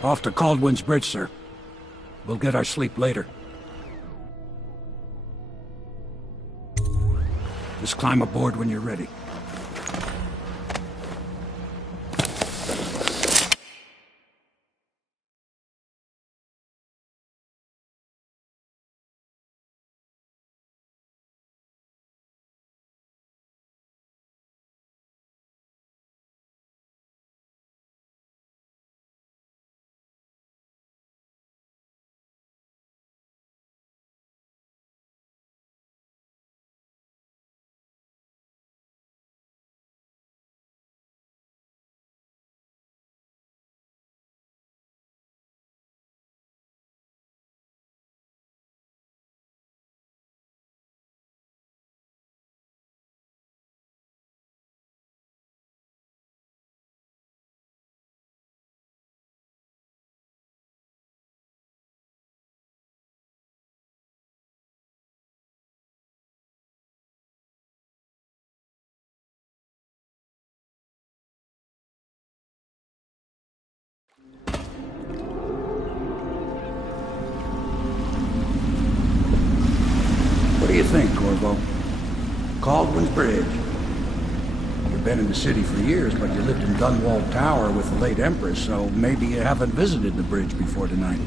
Off to Caldwin's Bridge, sir. We'll get our sleep later. Just climb aboard when you're ready. What do you think, Corvo? Caldwin's Bridge. You've been in the city for years, but you lived in Dunwall Tower with the late Empress, so maybe you haven't visited the bridge before tonight.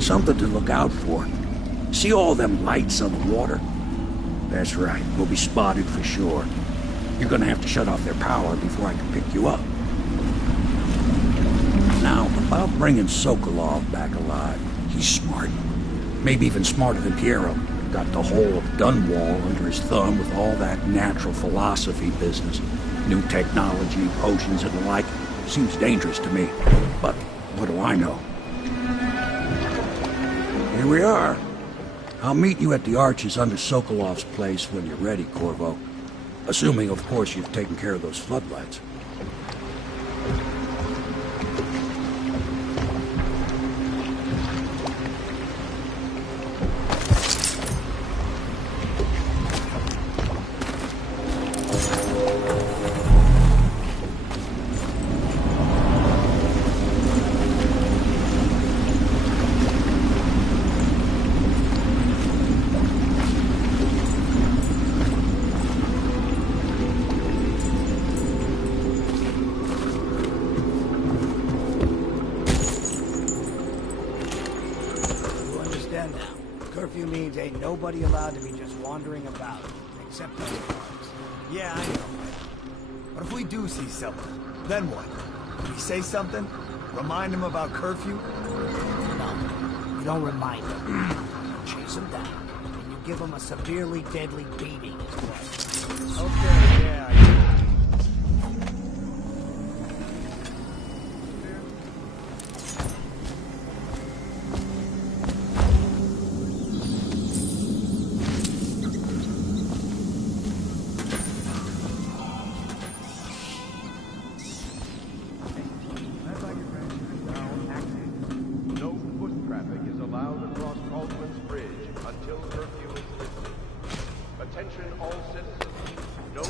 Something to look out for. See all them lights on the water? That's right, we'll be spotted for sure. You're gonna have to shut off their power before I can pick you up. Now, about bringing Sokolov back alive. He's smart. Maybe even smarter than Piero. Got the whole of Dunwall under his thumb with all that natural philosophy business. New technology, potions and the like. Seems dangerous to me. But what do I know? Here we are. I'll meet you at the arches under Sokolov's place when you're ready, Corvo. Assuming, of course, you've taken care of those floodlights. Curfew means ain't nobody allowed to be just wandering about, except the parks. Yeah, I know. But if we do see something, then what? We say something? Remind him about curfew? No, you don't remind him. You chase him down, and you give him a severely deadly beating as well. Okay, yeah, I get it. Attention all citizens. No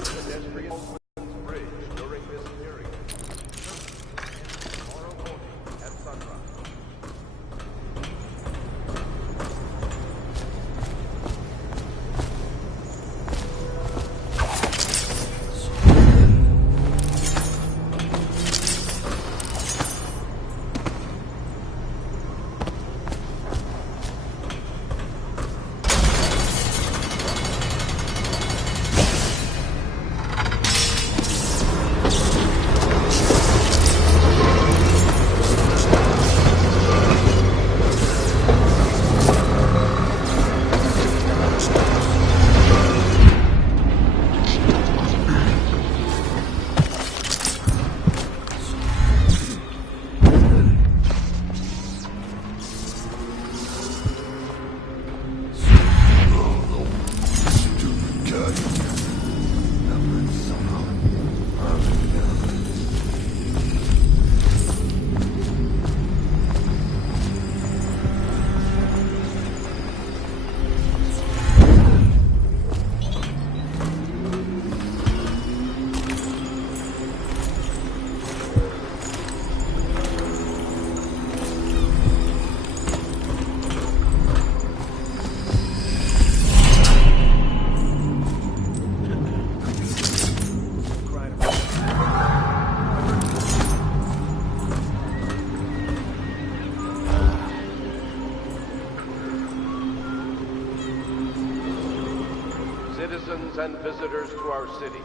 and visitors to our city.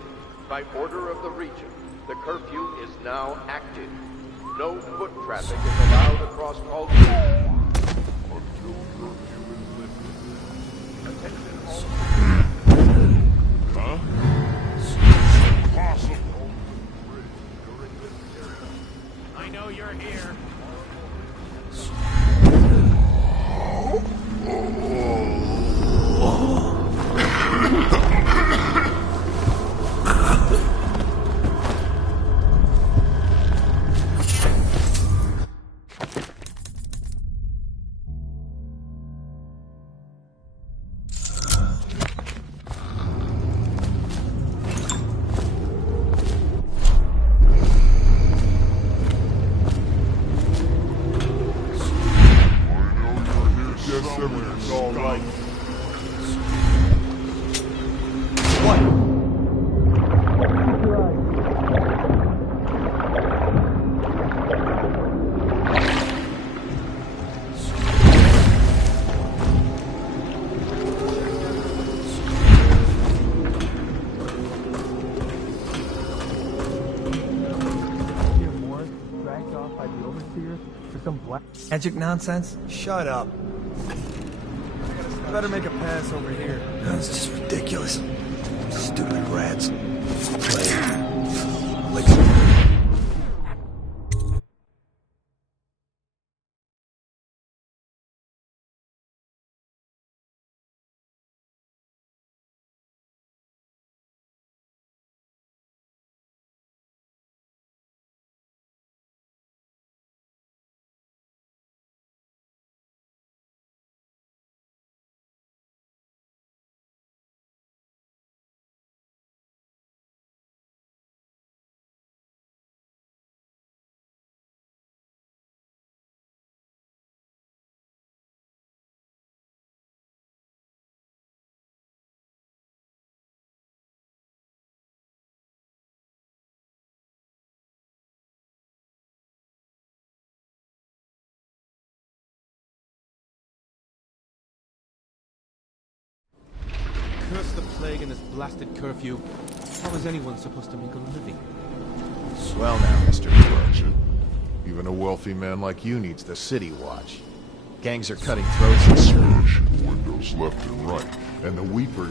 By order of the Regent, the curfew is now active. No foot traffic is allowed across all streets. Until curfew is lifted. Attention all... Huh? Impossible. I know you're here. Everything's all right. Magic nonsense? Shut up. Better make a pass over here. That's just ridiculous. Stupid rats. Curse the plague and this blasted curfew. How is anyone supposed to make a living? Well now, Mr. Merchant. Even a wealthy man like you needs the city watch. Gangs are cutting throats and smashing windows left and right. And the Weeper...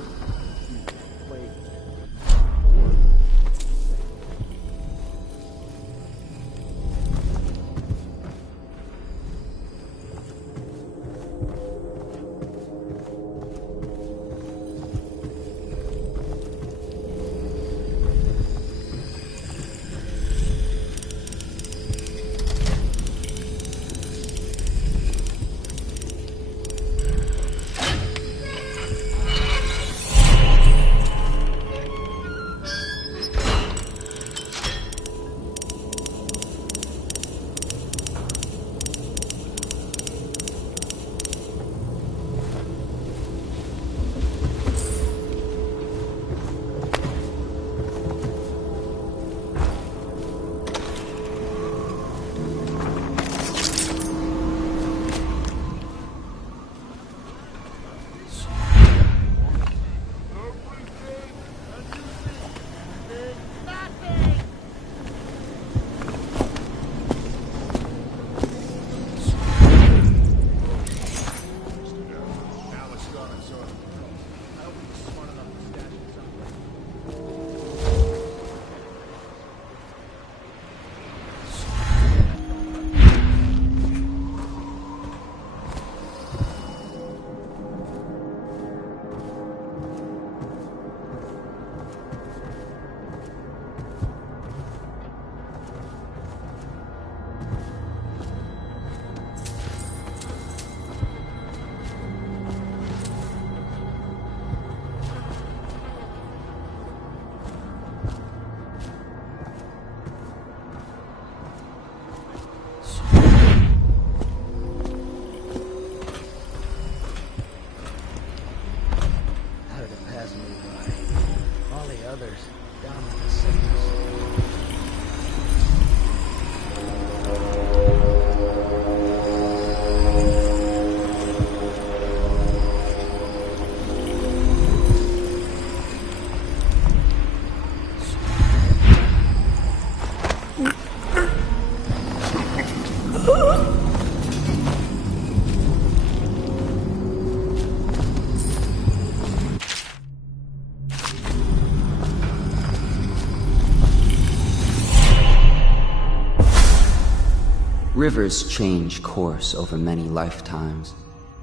Rivers change course over many lifetimes,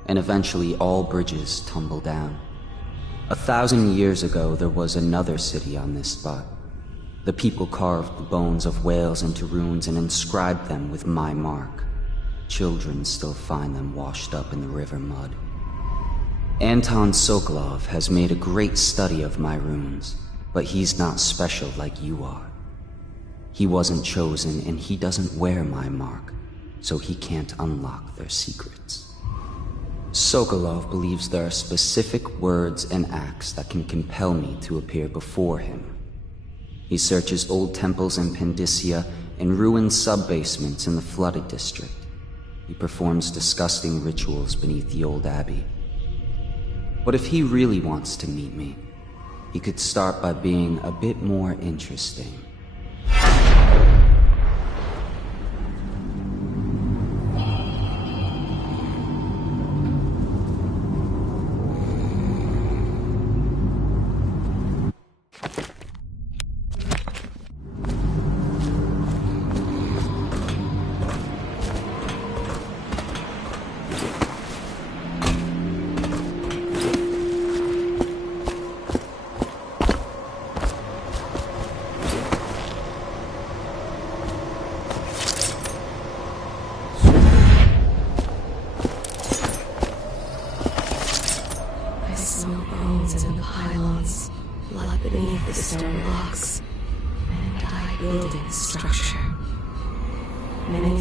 and eventually all bridges tumble down. 1,000 years ago, there was another city on this spot. The people carved the bones of whales into runes and inscribed them with my mark. Children still find them washed up in the river mud. Anton Sokolov has made a great study of my runes, but he's not special like you are. He wasn't chosen, and he doesn't wear my mark, so he can't unlock their secrets. Sokolov believes there are specific words and acts that can compel me to appear before him. He searches old temples in Pandysia and ruined sub-basements in the flooded district. He performs disgusting rituals beneath the old abbey. But if he really wants to meet me, he could start by being a bit more interesting.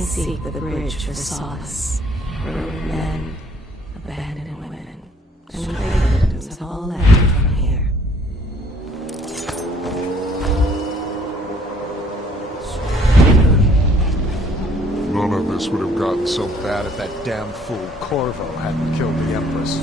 Seek the bridge for solace. Ruined men, abandoned women, and the victims have all left from here. None of this would have gotten so bad if that damn fool Corvo hadn't killed the Empress.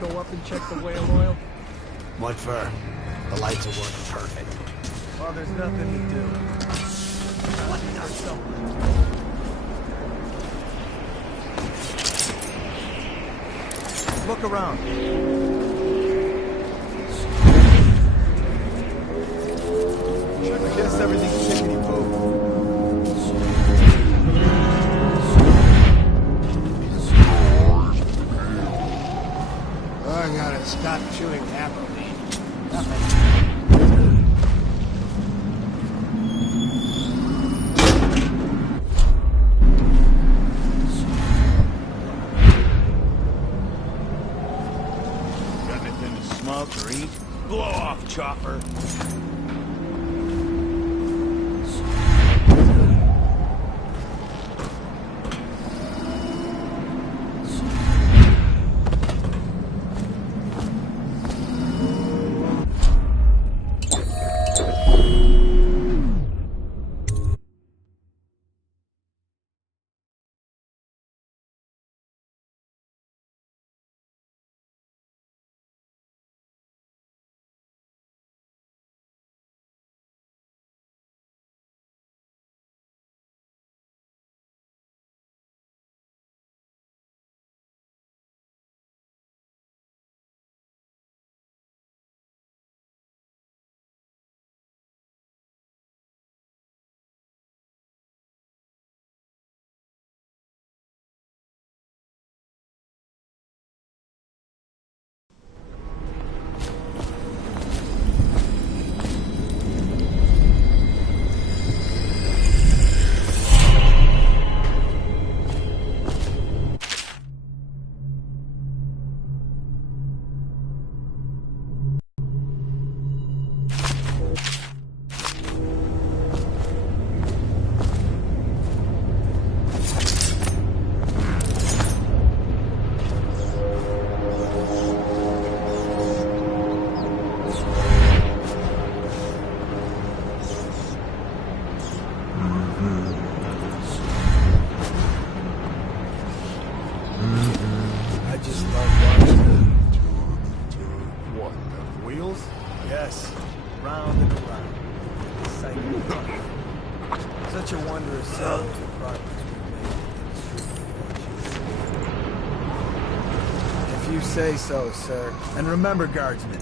Go up and check the whale oil? What for? The lights are working perfect. Well, there's nothing to do. What the so? Look around. I guess everything's tickety-boo. I gotta stop chewing Applebean. Nothing. Got anything to smoke or eat? Blow off, chopper. sell the progress we made. If you say so, sir. And remember, guardsmen,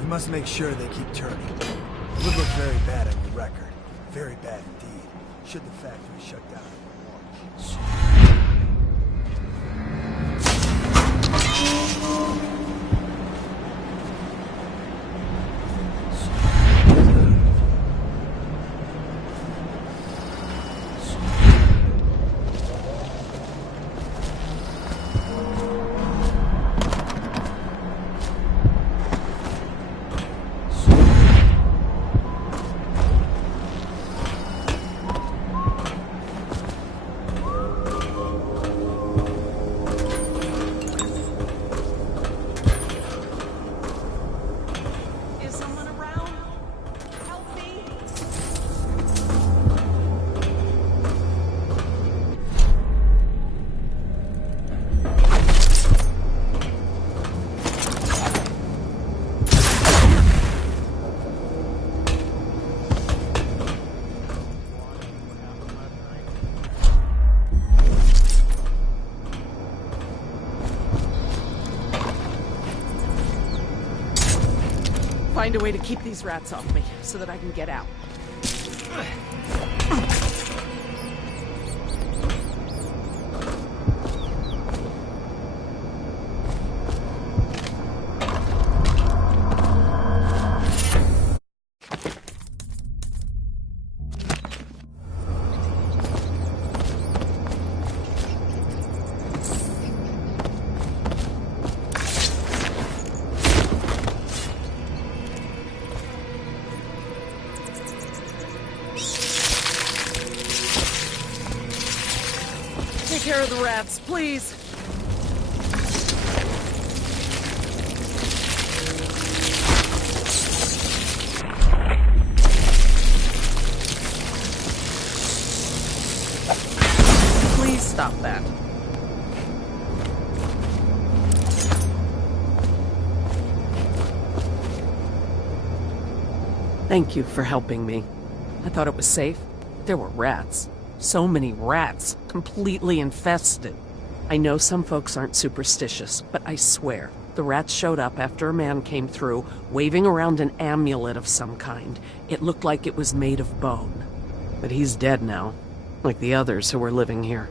we must make sure they keep turning. It would look very bad on your record. Very bad indeed. Should the factory shut down for Find a way to keep these rats off me, so that I can get out. Take care of the rats, please. Please stop that. Thank you for helping me. I thought it was safe. There were rats. So many rats, completely infested. I know some folks aren't superstitious, but I swear, the rats showed up after a man came through, waving around an amulet of some kind. It looked like it was made of bone. But he's dead now, like the others who were living here.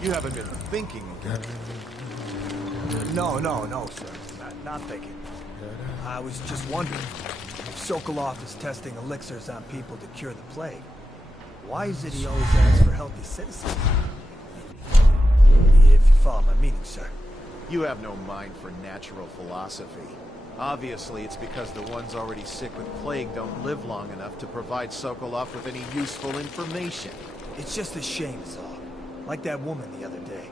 You haven't been thinking again. No, sir. Not thinking. I was just wondering, if Sokolov is testing elixirs on people to cure the plague, why is it he always asks for healthy citizens? If you follow my meaning, sir. You have no mind for natural philosophy. Obviously, it's because the ones already sick with plague don't live long enough to provide Sokolov with any useful information. It's just a shame, is all. Like that woman the other day.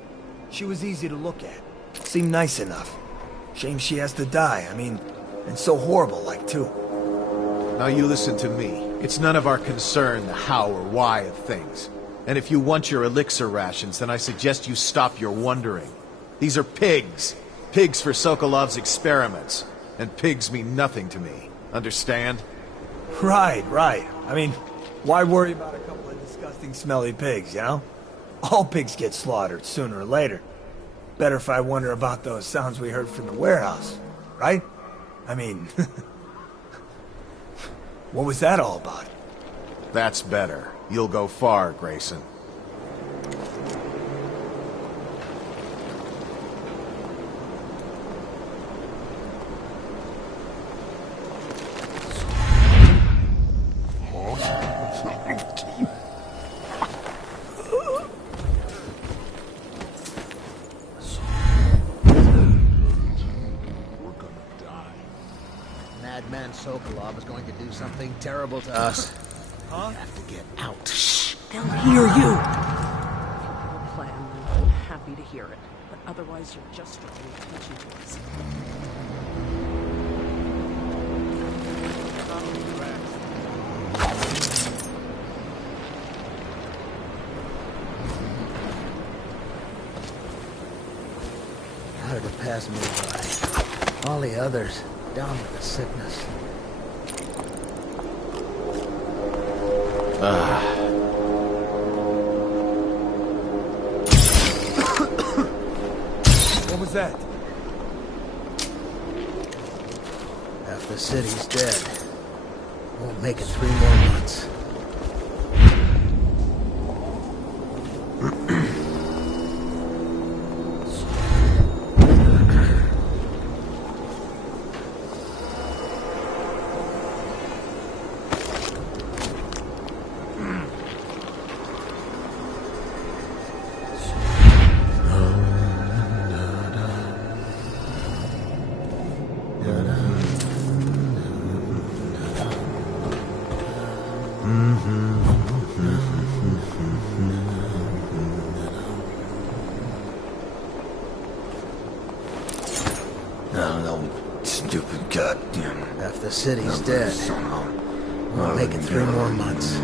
She was easy to look at. Seemed nice enough. Shame she has to die, I mean, and so horrible, like, too. Now you listen to me. It's none of our concern the how or why of things. And if you want your elixir rations, then I suggest you stop your wondering. These are pigs. Pigs for Sokolov's experiments. And pigs mean nothing to me. Understand? Right. I mean, why worry about a couple of disgusting, smelly pigs, you know? All pigs get slaughtered sooner or later. Better if I wonder about those sounds we heard from the warehouse, right? I mean, what was that all about? That's better. You'll go far, Grayson. Madman Sokolov is going to do something terrible to us. Huh? We have to get out. Shh! They'll hear you! No plan, then I'm happy to hear it. But otherwise, you're just drawing attention to us. Hard to pass me by. All the others, down with the sickness. What was that? Half the city's dead. Won't make it 3 more months. No, stupid goddamn. Half the city's dead. Won't make it 3 more months.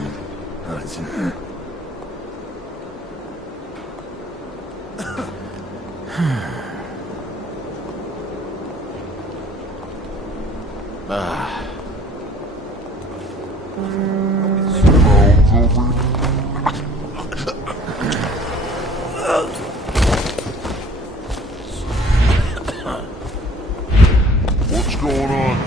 What's going on?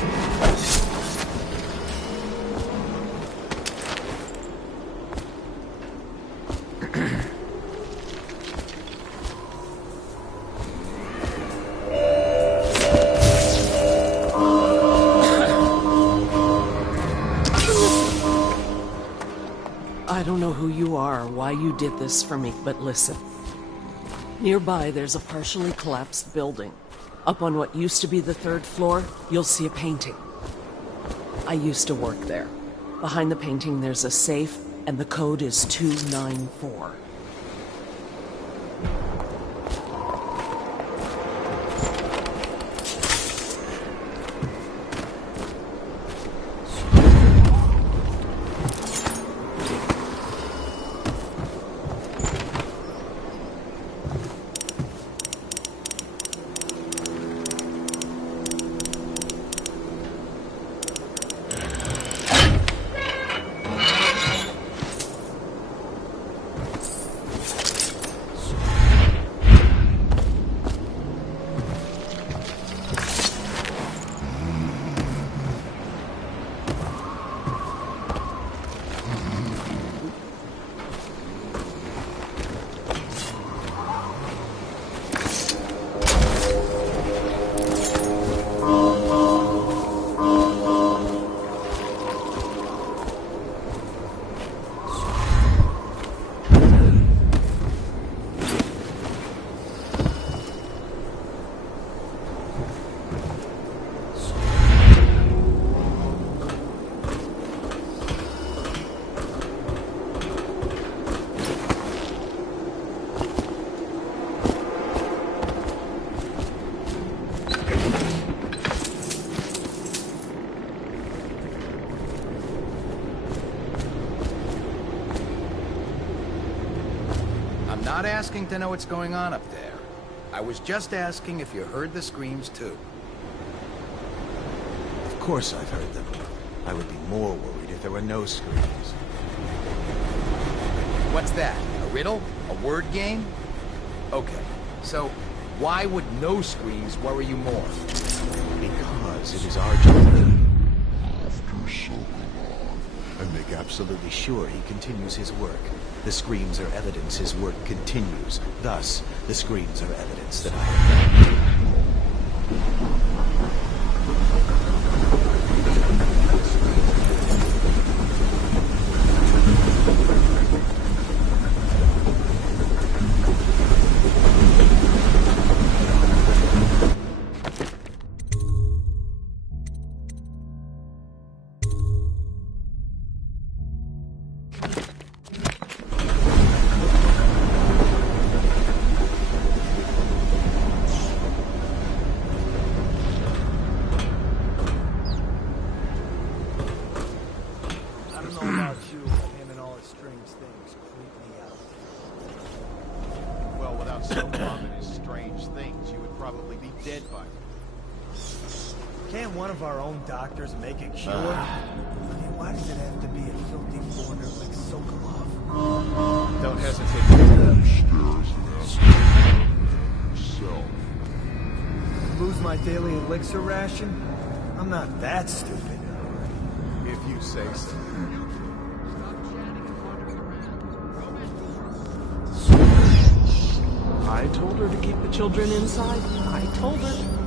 I don't know who you are or why you did this for me, but listen. Nearby, there's a partially collapsed building. Up on what used to be the 3rd floor, you'll see a painting. I used to work there. Behind the painting, there's a safe, and the code is 294. not asking to know what's going on up there. I was just asking if you heard the screams too. Of course I've heard them. I would be more worried if there were no screams. What's that? A riddle? A word game? Okay, so why would no screams worry you more? Because it is our job to and make absolutely sure he continues his work. The screams are evidence his work continues. Thus, the screams are evidence that I have done. Doctors make it cure? I mean, why does it have to be a filthy foreigner like Sokolov? Don't hesitate to Lose my daily elixir ration? I'm not that stupid. If you say so. I told her to keep the children inside. I told her.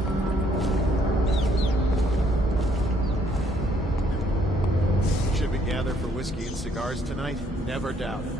Gather for whiskey and cigars tonight? Never doubt it.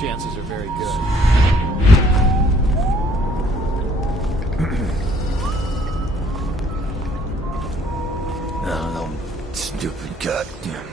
Chances are very good. No, stupid goddamn.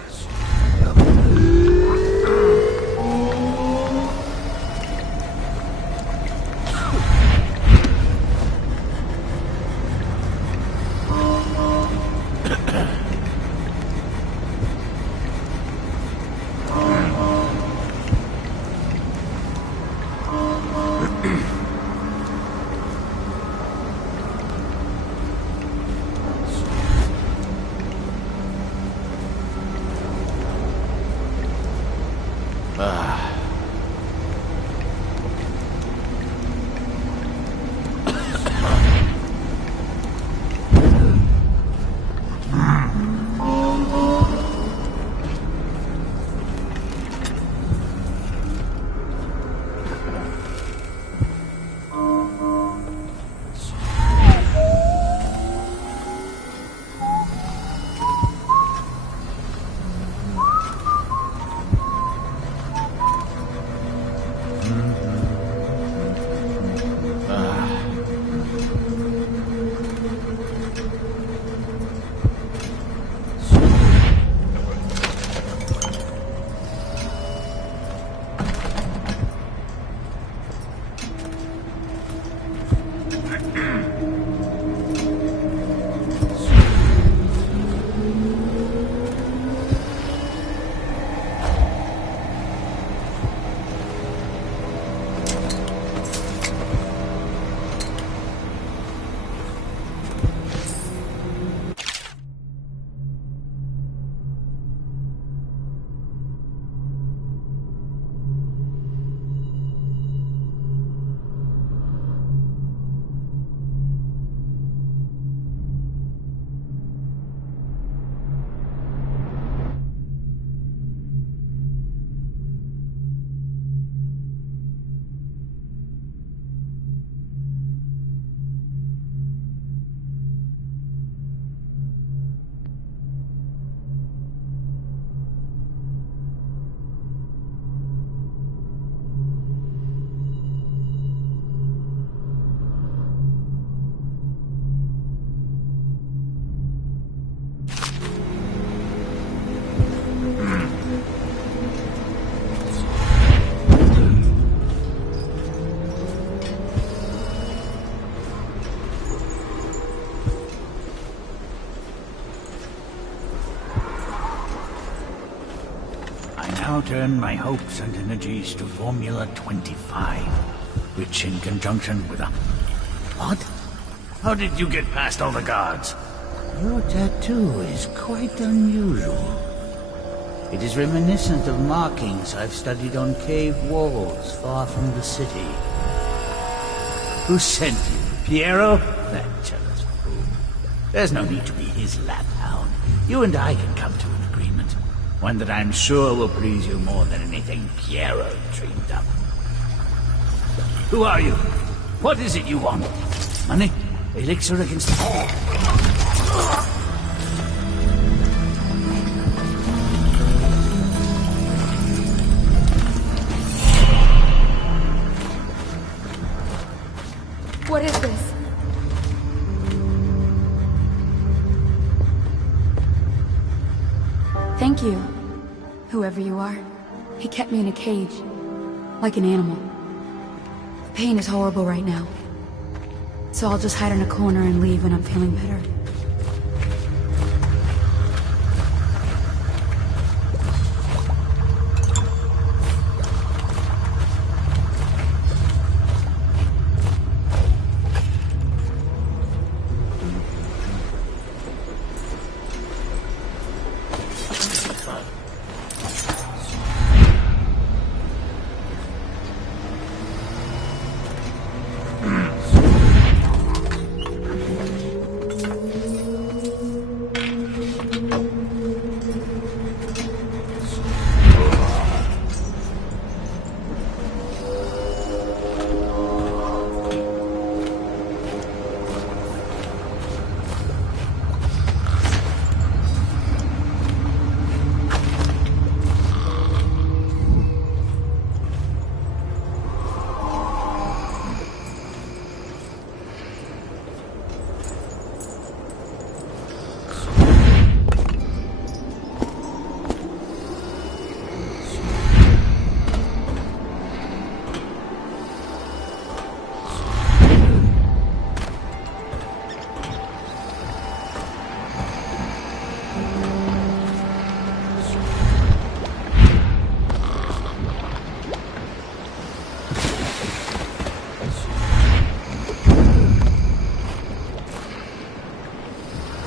now turn my hopes and energies to Formula 25, which in conjunction with a... What? How did you get past all the guards? Your tattoo is quite unusual. It is reminiscent of markings I've studied on cave walls far from the city. Who sent you? Piero? That jealous fool. There's no need to be his laphound. You and I can come to an agreement. One that I'm sure will please you more than anything Piero dreamed up. Who are you? What is it you want? Money? Elixir against... What is this? Thank you, whoever you are. He kept me in a cage, like an animal. The pain is horrible right now. So I'll just hide in a corner and leave when I'm feeling better.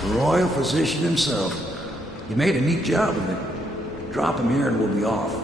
Royal physician himself. You made a neat job of it. Drop him here and we'll be off.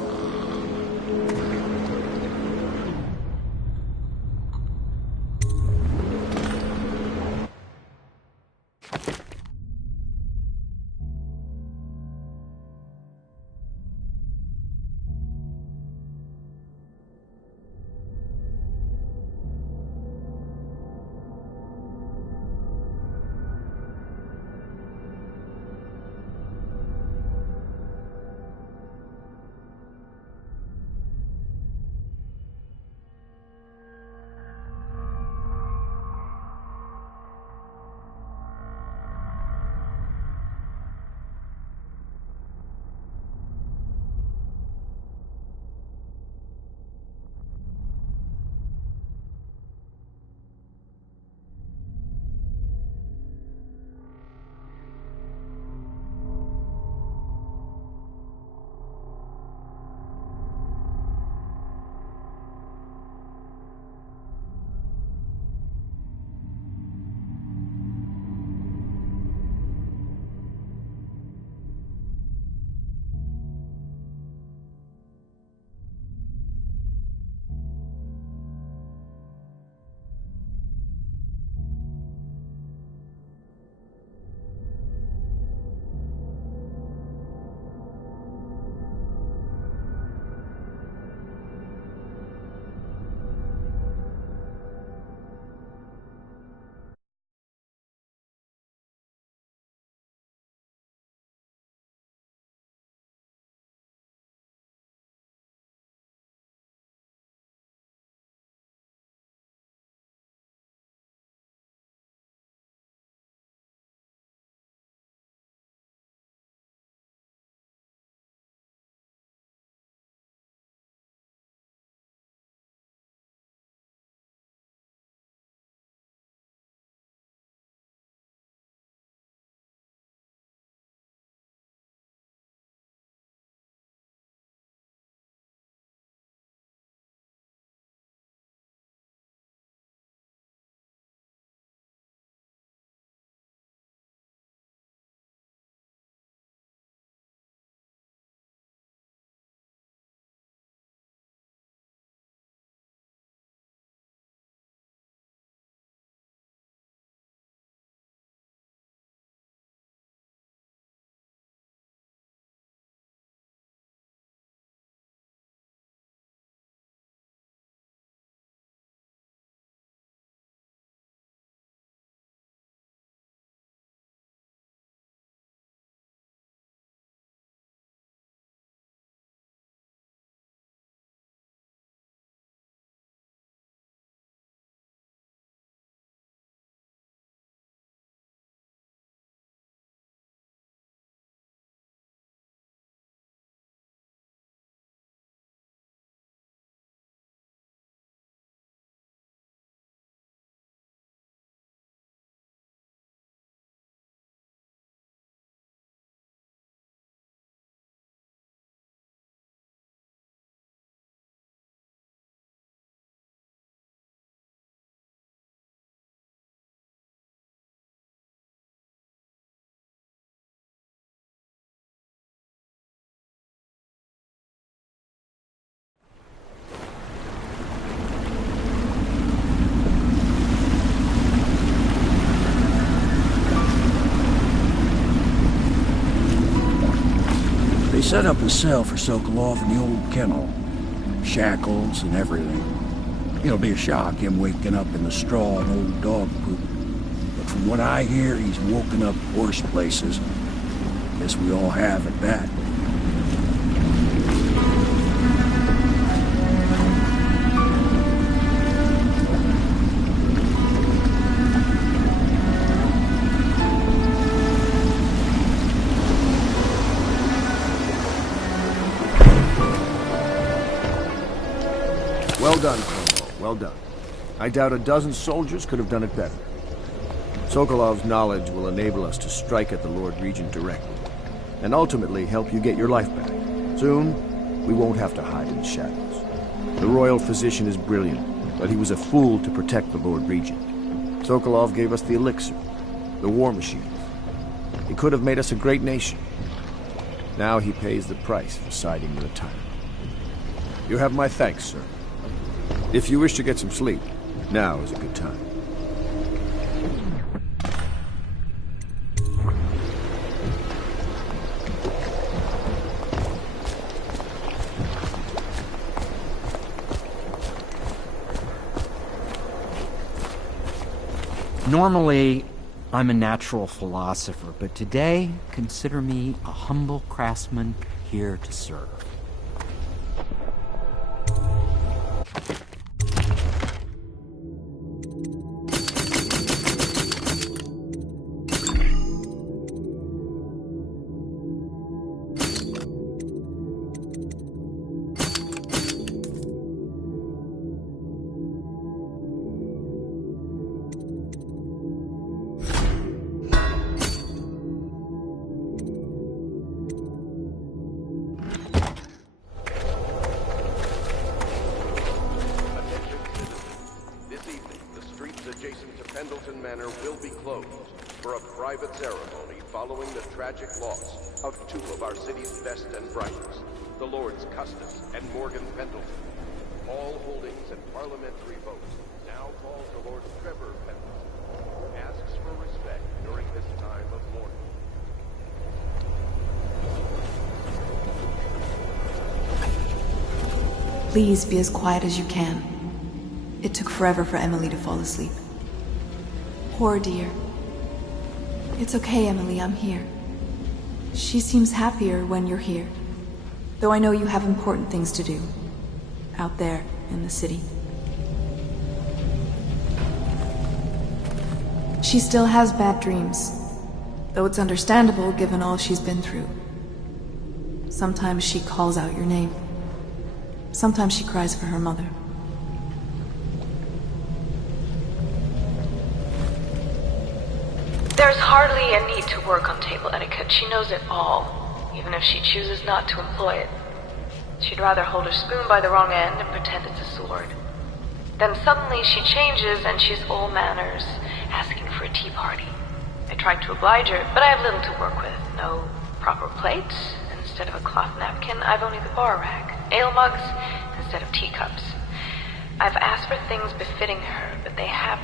set up a cell for Sokolov in the old kennel. Shackles and everything. It'll be a shock, him waking up in the straw and old dog poop. But from what I hear, he's woken up worse places. Guess we all have at that. Well done, Corvo. Well done. I doubt a dozen soldiers could have done it better. Sokolov's knowledge will enable us to strike at the Lord Regent directly, and ultimately help you get your life back. Soon, we won't have to hide in the shadows. The royal physician is brilliant, but he was a fool to protect the Lord Regent. Sokolov gave us the elixir, the war machines. He could have made us a great nation. Now he pays the price for siding with a tyrant. You have my thanks, sir. If you wish to get some sleep, now is a good time. Normally, I'm a natural philosopher, but today, consider me a humble craftsman here to serve. Please be as quiet as you can. It took forever for Emily to fall asleep. Poor dear. It's okay, Emily, I'm here. She seems happier when you're here. Though I know you have important things to do. Out there, in the city. She still has bad dreams. Though it's understandable given all she's been through. Sometimes she calls out your name. Sometimes she cries for her mother. There's hardly a need to work on table etiquette. She knows it all, even if she chooses not to employ it. She'd rather hold her spoon by the wrong end and pretend it's a sword. Then suddenly she changes and she's all manners, asking for a tea party. I tried to oblige her, but I have little to work with. No proper plate. Instead of a cloth napkin, I've only the bar rack. Ale mugs instead of teacups. I've asked for things befitting her, but they have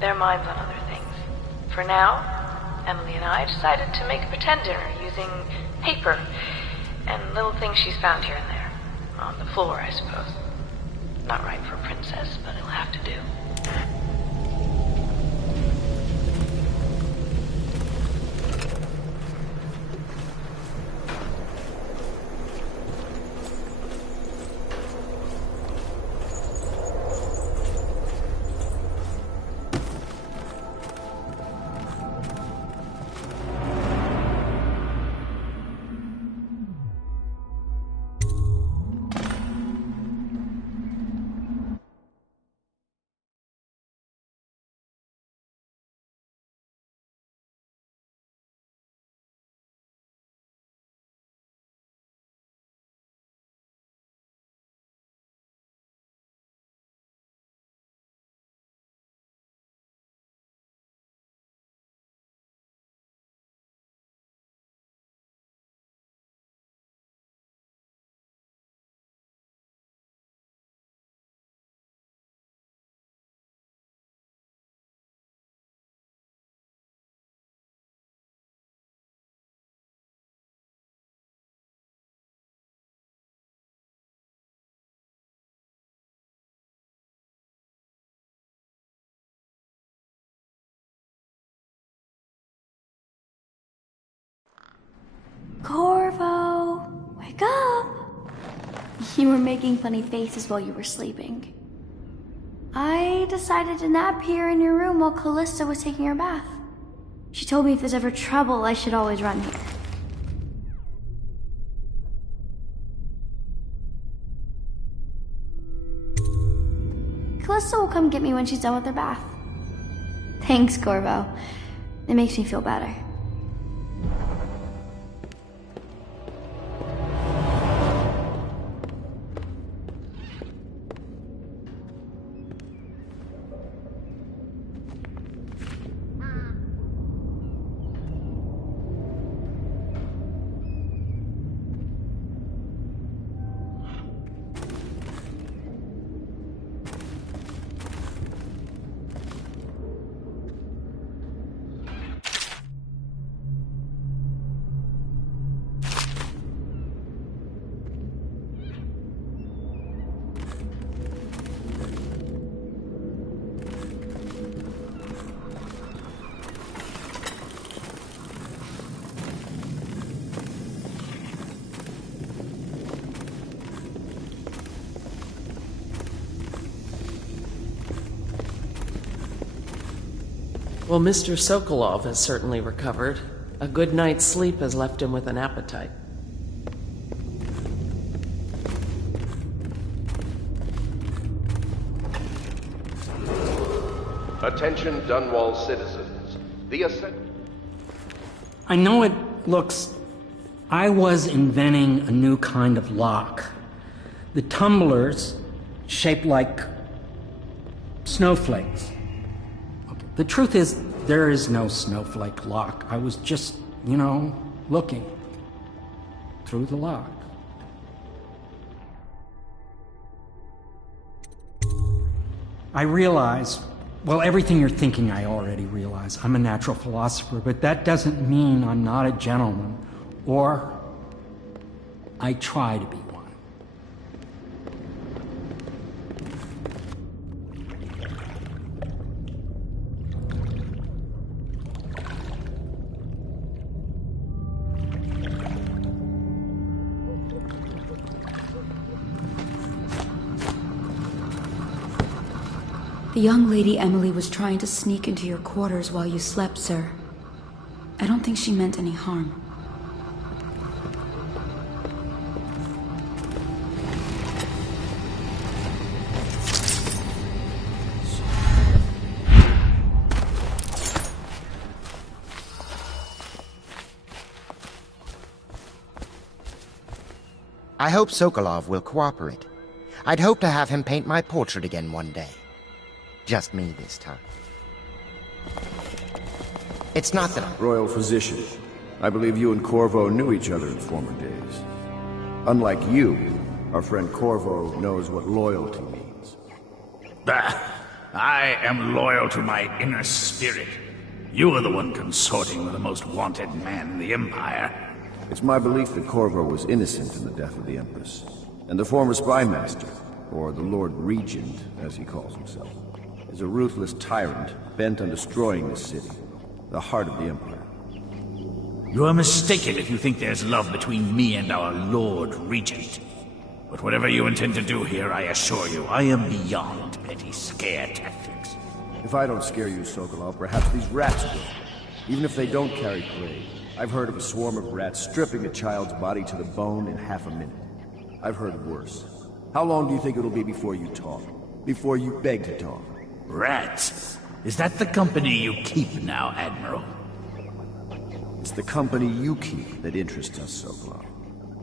their minds on other things. For now, Emily and I decided to make a pretend dinner using paper and little things she's found here and there. On the floor, I suppose. Not right for a princess, but it'll have to do. Corvo, wake up! You were making funny faces while you were sleeping. I decided to nap here in your room while Callista was taking her bath. She told me if there's ever trouble, I should always run here. Callista will come get me when she's done with her bath. Thanks, Corvo. It makes me feel better. Well, Mr. Sokolov has certainly recovered. A good night's sleep has left him with an appetite. Attention Dunwall citizens. The ascent... I know it looks... I was inventing a new kind of lock. The tumblers, shaped like snowflakes. The truth is, there is no snowflake lock. I was just, looking through the lock. I realize, well, everything you're thinking I already realize. I'm a natural philosopher, but that doesn't mean I'm not a gentleman, or I try to be one. The young lady Emily was trying to sneak into your quarters while you slept, sir. I don't think she meant any harm. I hope Sokolov will cooperate. I'd hope to have him paint my portrait again one day. Just me this time. It's not that I... Royal Physician, I believe you and Corvo knew each other in former days. Unlike you, our friend Corvo knows what loyalty means. Bah! I am loyal to my inner spirit. You are the one consorting with the most wanted man in the Empire. It's my belief that Corvo was innocent in the death of the Empress, and the former spy master, or the Lord Regent, as he calls himself, is a ruthless tyrant bent on destroying this city, the heart of the Empire. You are mistaken if you think there's love between me and our Lord Regent. But whatever you intend to do here, I assure you, I am beyond petty scare tactics. If I don't scare you, Sokolov, perhaps these rats will. Even if they don't carry plague. I've heard of a swarm of rats stripping a child's body to the bone in half a minute. I've heard of worse. How long do you think it'll be before you talk? Before you beg to talk? Rats? Is that the company you keep now, Admiral? It's the company you keep that interests us, Sokolov.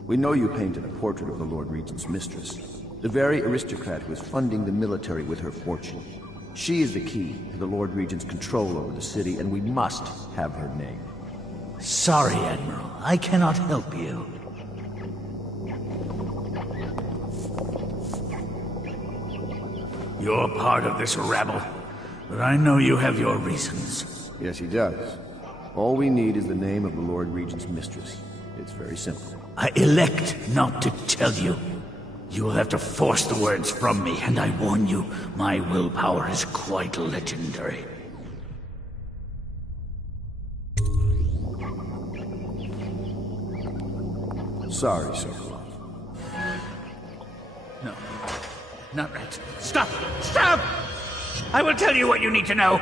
We know you painted a portrait of the Lord Regent's mistress, the very aristocrat who is funding the military with her fortune. She is the key to the Lord Regent's control over the city, and we must have her name. Sorry, Admiral. I cannot help you. You're part of this rabble, but I know you have your reasons. Yes, he does. All we need is the name of the Lord Regent's mistress. It's very simple. I elect not to tell you. You will have to force the words from me, and I warn you, my willpower is quite legendary. Sorry, Sokolov. No. Not that. Stop! Stop! I will tell you what you need to know.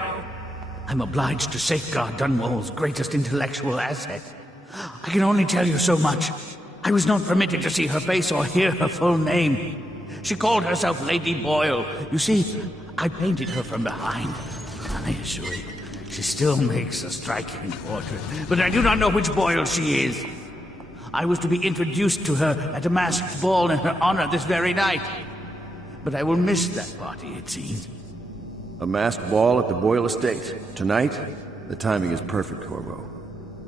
I'm obliged to safeguard Dunwall's greatest intellectual asset. I can only tell you so much. I was not permitted to see her face or hear her full name. She called herself Lady Boyle. You see, I painted her from behind. I assure you, she still makes a striking portrait. But I do not know which Boyle she is. I was to be introduced to her at a masked ball in her honor this very night. But I will miss that party, it seems. A masked ball at the Boyle estate. Tonight? The timing is perfect, Corvo.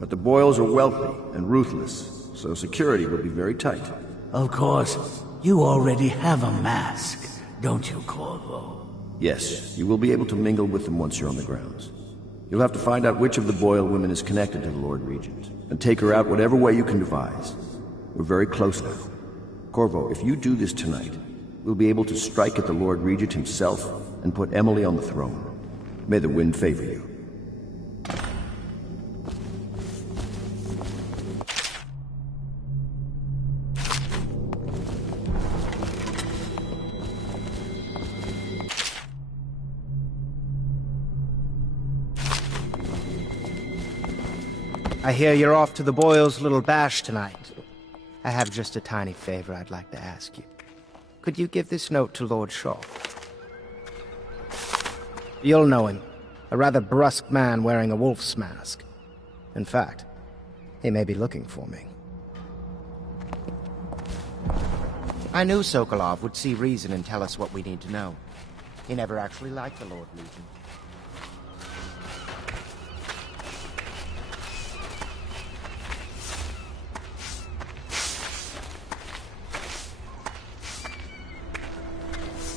But the Boyles are wealthy and ruthless, so security will be very tight. Of course. You already have a mask, don't you, Corvo? Yes, you will be able to mingle with them once you're on the grounds. You'll have to find out which of the Boyle women is connected to the Lord Regent, and take her out whatever way you can devise. We're very close now. Corvo, if you do this tonight, we'll be able to strike at the Lord Regent himself and put Emily on the throne. May the wind favor you. I hear you're off to the Boyles' little bash tonight. I have just a tiny favor I'd like to ask you. Could you give this note to Lord Shaw? You'll know him. A rather brusque man wearing a wolf's mask. In fact, he may be looking for me. I knew Sokolov would see reason and tell us what we need to know. He never actually liked the Lord Regent.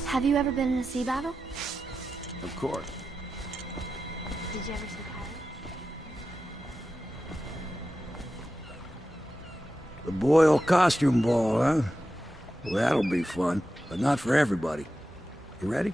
Have you ever been in a sea battle? Of course. Did you ever see pirates? The Boyle costume ball, huh? Well, that'll be fun, but not for everybody. You ready?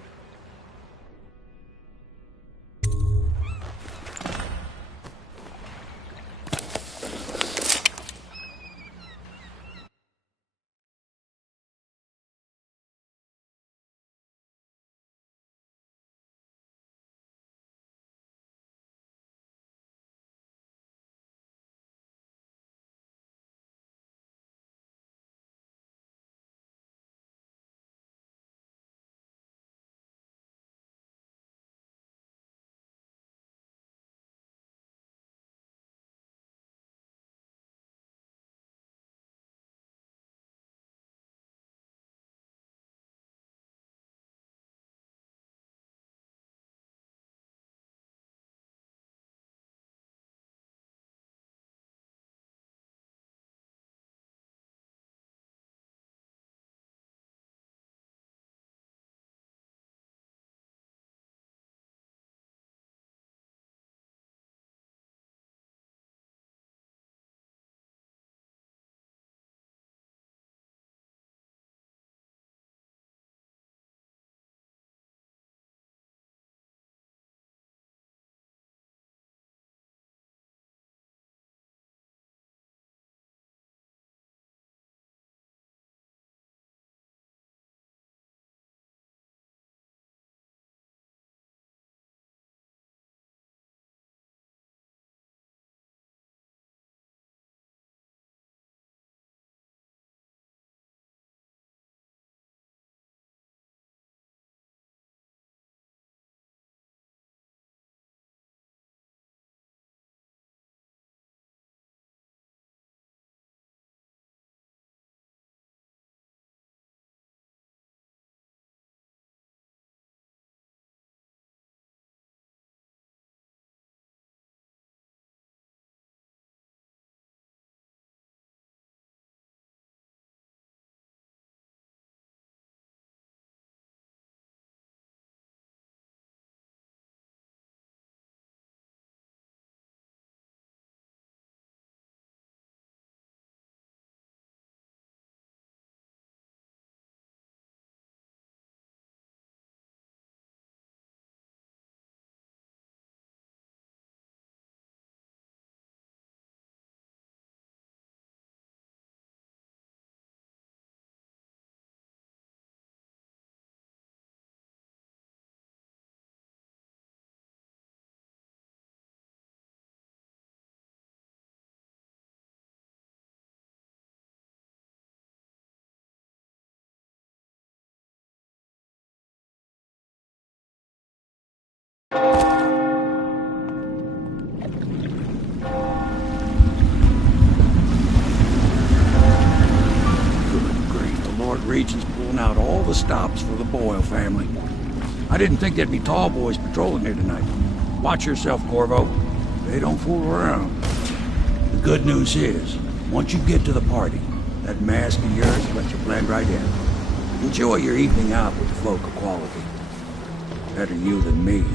stops for the Boyle family. I didn't think there'd be tall boys patrolling here tonight. Watch yourself, Corvo. They don't fool around. The good news is, once you get to the party, that mask of yours lets you blend right in. Enjoy your evening out with the folk of quality. Better you than me.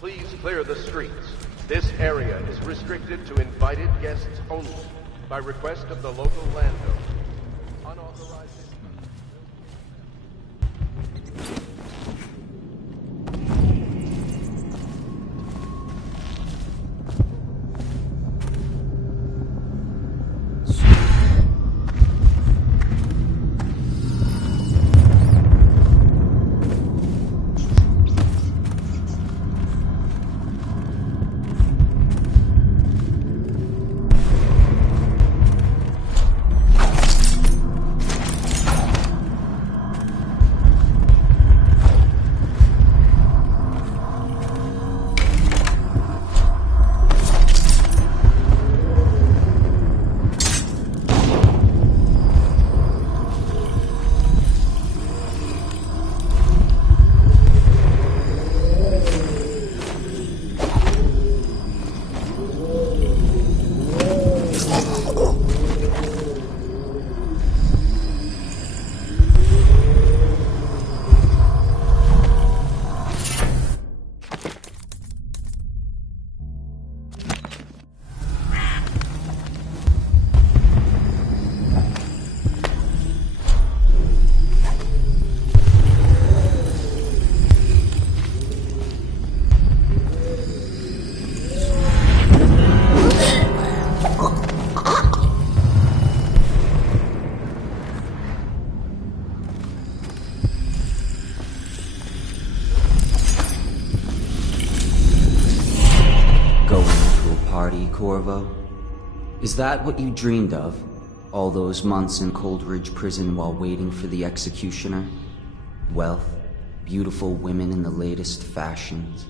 Please clear the streets. This area is restricted to invited guests only, by request of the local landowner. Unauthorized... Corvo? Is that what you dreamed of? All those months in Coldridge Prison while waiting for the executioner? Wealth, beautiful women in the latest fashions,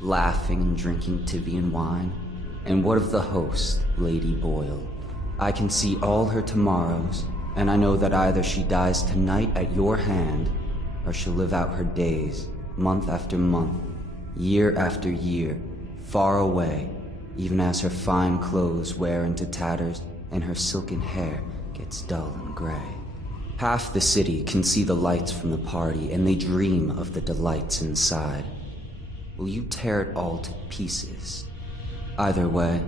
laughing and drinking Tibian wine? And what of the host, Lady Boyle? I can see all her tomorrows, and I know that either she dies tonight at your hand, or she'll live out her days, month after month, year after year, far away, even as her fine clothes wear into tatters and her silken hair gets dull and gray. Half the city can see the lights from the party, and they dream of the delights inside. Will you tear it all to pieces? Either way,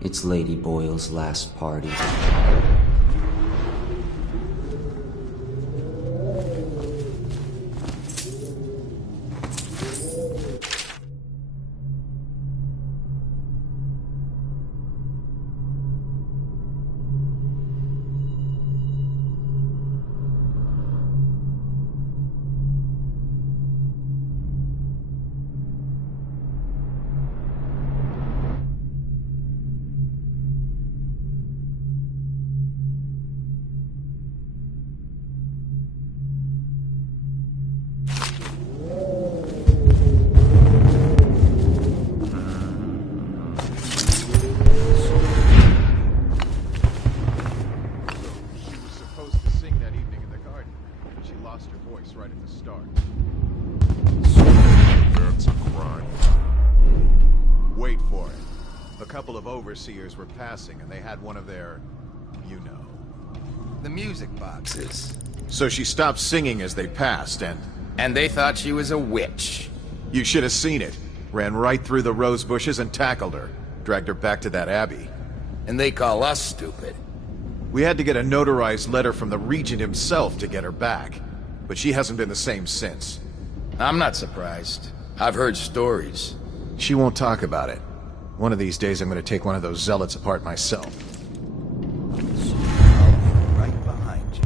it's Lady Boyle's last party. Overseers were passing, and they had one of their, you know. The music boxes. So she stopped singing as they passed, and... And they thought she was a witch. You should have seen it. Ran right through the rose bushes and tackled her. Dragged her back to that abbey. And they call us stupid. We had to get a notarized letter from the Regent himself to get her back. But she hasn't been the same since. I'm not surprised. I've heard stories. She won't talk about it. One of these days I'm going to take one of those zealots apart myself. Right behind you.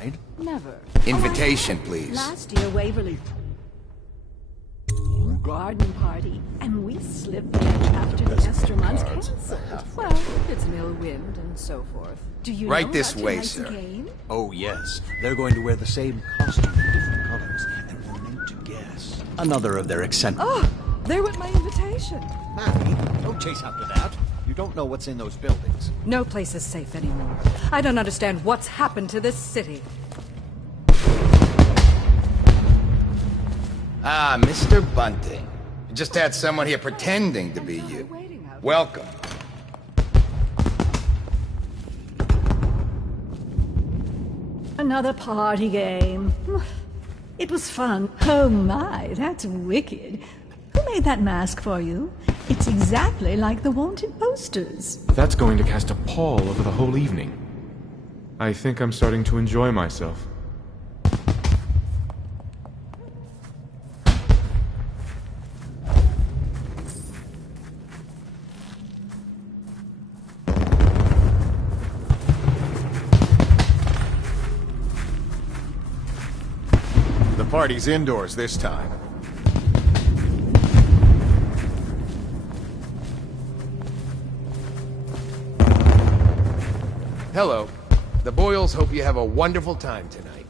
inside? Never. Invitation, please. Last year, Waverly garden party, and we slipped in after the extra months cancelled. Well, it's an ill wind and so forth. Do you Right know this about way, tonight's sir. game? Oh, yes. They're going to wear the same costume in different colors, and we're meant to guess. Another of their eccentric... Oh, there went my invitation. Maddie, don't chase after that. You don't know what's in those buildings. No place is safe anymore. I don't understand what's happened to this city. Ah, Mr. Bunting. You just had someone here pretending to be you. Welcome. Another party game. It was fun. Oh my, that's wicked. Who made that mask for you? It's exactly like the wanted posters. That's going to cast a pall over the whole evening. I think I'm starting to enjoy myself. The party's indoors this time. Hello. The Boyles hope you have a wonderful time tonight.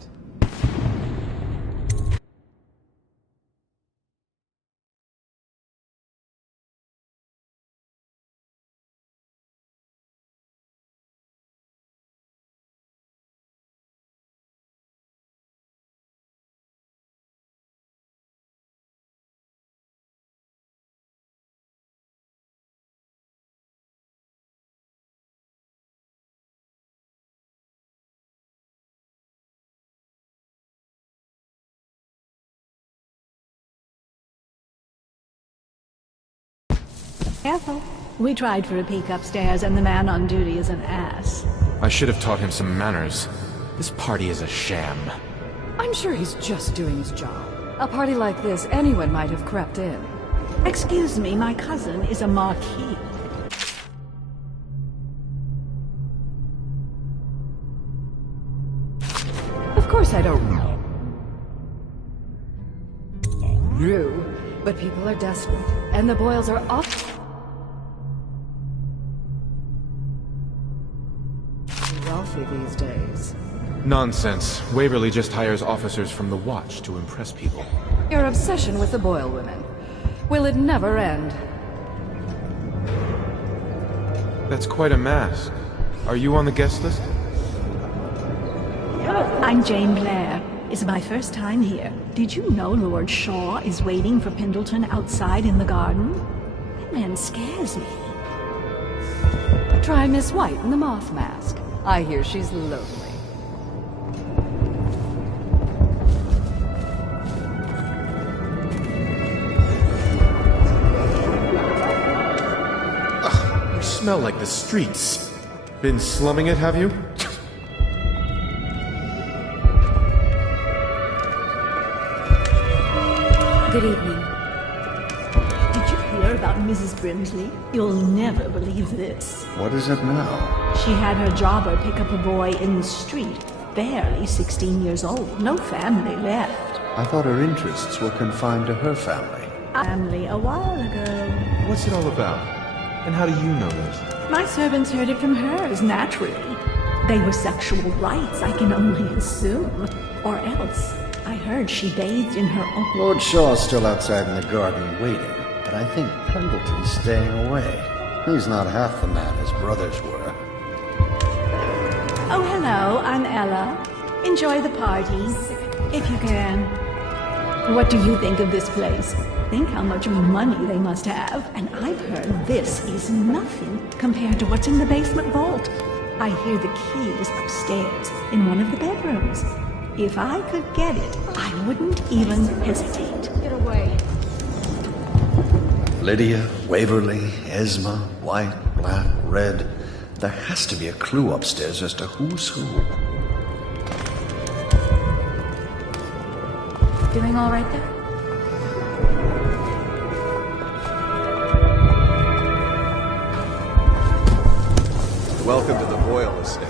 Careful. We tried for a peek upstairs, and the man on duty is an ass. I should have taught him some manners. This party is a sham. I'm sure he's just doing his job. A party like this, anyone might have crept in. Excuse me, my cousin is a marquis. Of course I don't know. Rue, but people are desperate, and the Boyles are off. Wealthy these days. Nonsense. Waverly just hires officers from the Watch to impress people. Your obsession with the Boyle women. Will it never end? That's quite a mask. Are you on the guest list? I'm Jane Blair. It's my first time here. Did you know Lord Shaw is waiting for Pendleton outside in the garden? That man scares me. Try Miss White in the moth mask. I hear she's lonely. Ugh, you smell like the streets. Been slumming it, have you? Good evening. Did you hear about Mrs. Brimsley? You'll never believe this. What is it now? She had her jobber pick up a boy in the street, barely 16 years old. No family left. I thought her interests were confined to her family. Family a while ago. What's it all about? And how do you know this? My servants heard it from hers, naturally. They were sexual rights, I can only assume. Or else, I heard she bathed in her own... Lord Shaw's still outside in the garden waiting, but I think Pendleton's staying away. He's not half the man his brothers were. Oh, hello, I'm Ella. Enjoy the party, if you can. What do you think of this place? Think how much money they must have. And I've heard this is nothing compared to what's in the basement vault. I hear the key is upstairs in one of the bedrooms. If I could get it, I wouldn't even hesitate. Get away. Lydia, Waverly, Esma, white, black, red. There has to be a clue upstairs as to who's who. Doing all right there? Welcome to the Boyle estate.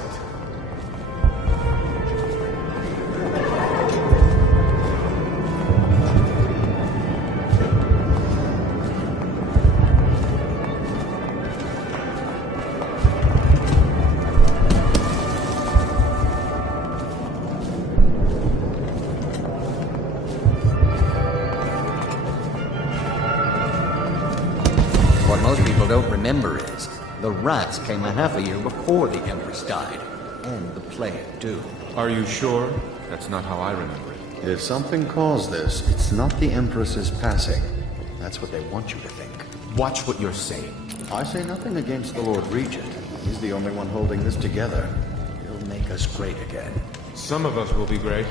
What most people don't remember is, the rats came a half a year before the Empress died. And the plague, too. Are you sure? That's not how I remember it. If something caused this, it's not the Empress's passing. That's what they want you to think. Watch what you're saying. I say nothing against the Lord Regent. He's the only one holding this together. He'll make us great again. Some of us will be great.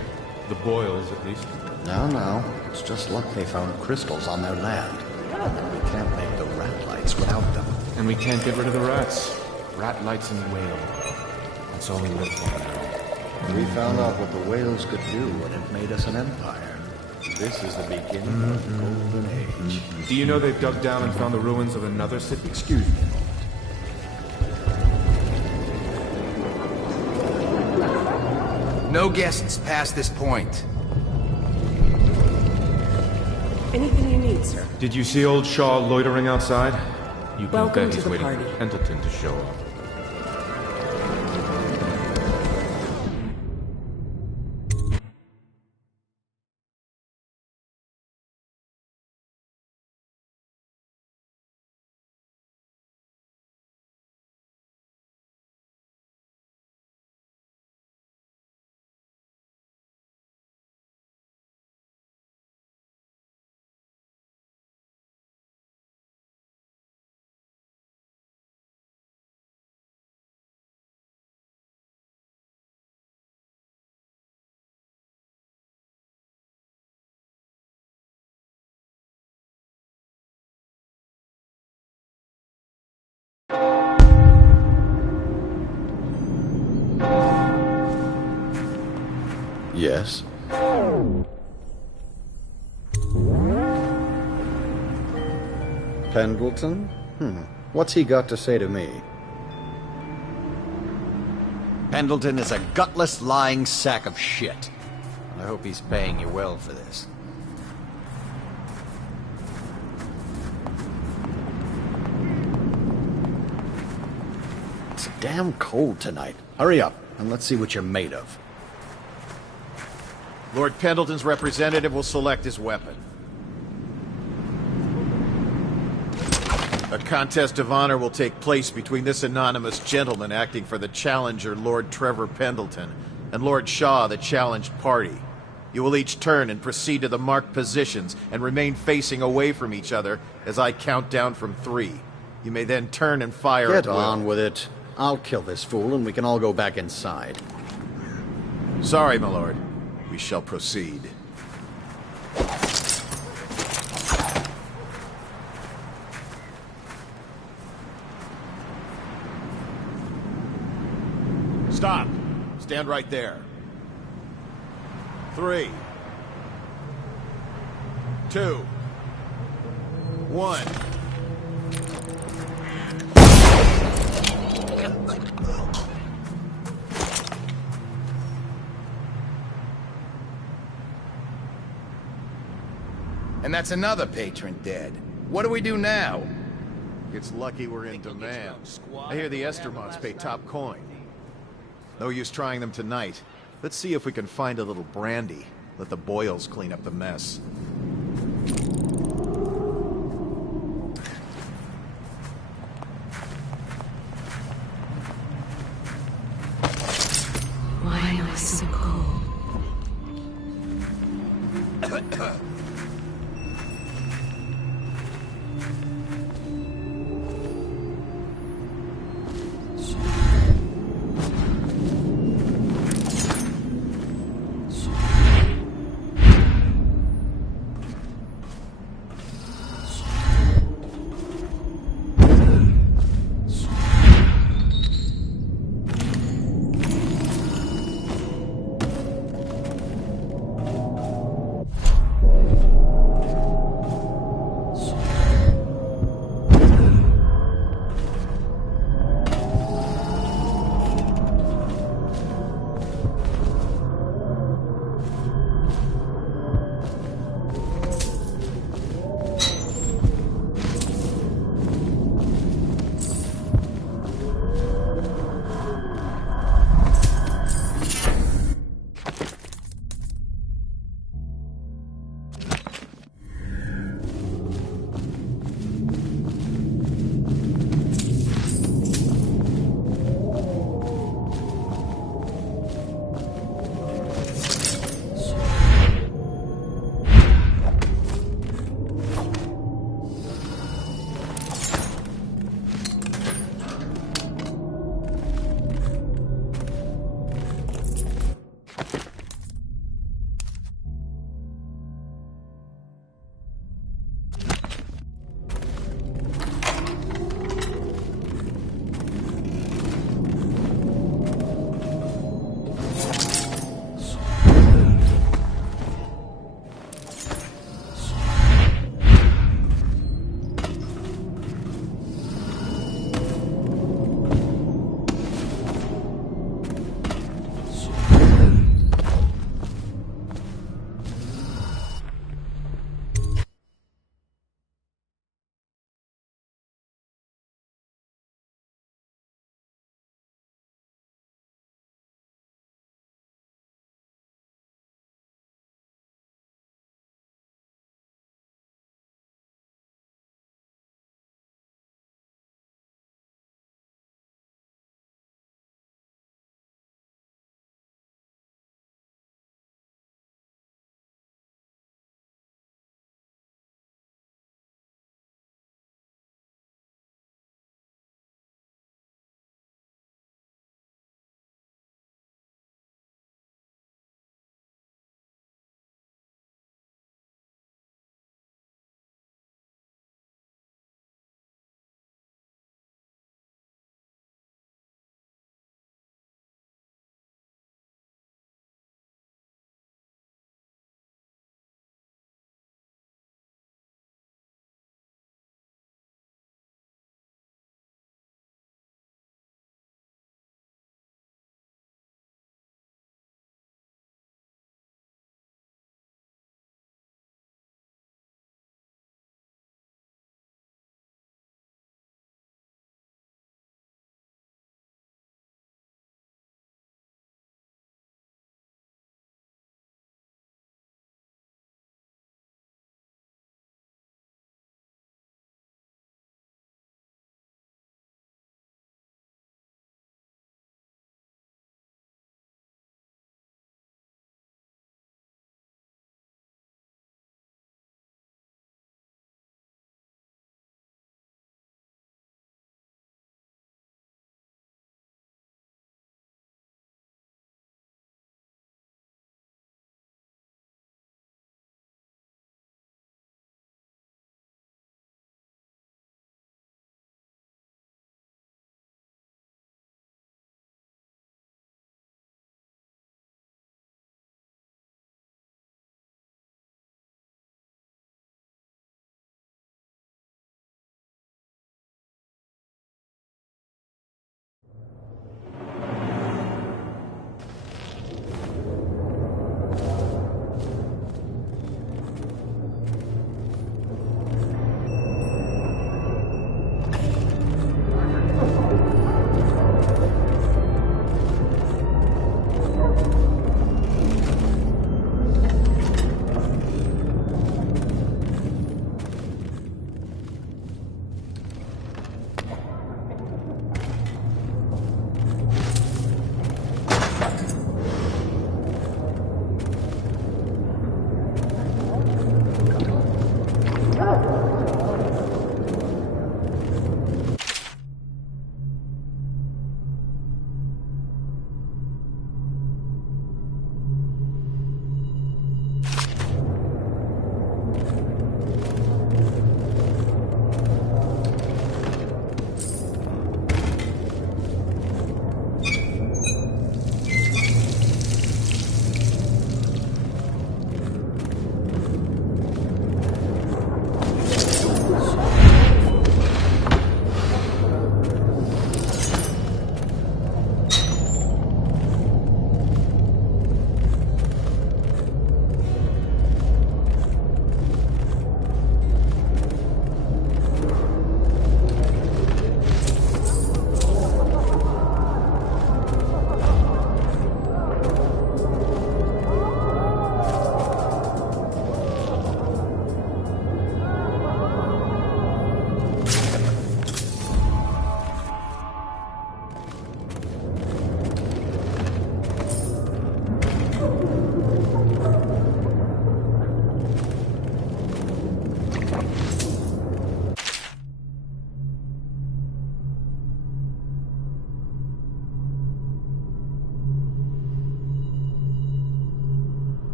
The Boyles, at least. Now. It's just luck they found crystals on their land. We can't make the rat lights without them. And we can't get rid of the rats. Rat lights and whale. That's all we live for now. We found out what the whales could do, and it made us an empire. This is the beginning of the Golden Age. Do you know they've dug down and found the ruins of another city? Excuse me. No guests past this point. Anything you need, sir. Did you see old Shaw loitering outside? You can Welcome bet to he's the waiting party. for Pendleton to show up. Yes? Pendleton? What's he got to say to me? Pendleton is a gutless, lying sack of shit. I hope he's paying you well for this. It's damn cold tonight. Hurry up, and let's see what you're made of. Lord Pendleton's representative will select his weapon. A contest of honor will take place between this anonymous gentleman acting for the challenger, Lord Trevor Pendleton, and Lord Shaw, the challenged party. You will each turn and proceed to the marked positions and remain facing away from each other as I count down from 3. You may then turn and fire Get at will. on with it. I'll kill this fool and we can all go back inside. Sorry, my lord. We shall proceed. Stop. Stand right there. 3, 2, 1. And that's another patron dead. What do we do now? It's lucky we're in demand. I hear the Estermonts pay top coin. No use trying them tonight. Let's see if we can find a little brandy. Let the Boyles clean up the mess. Why am I so cold?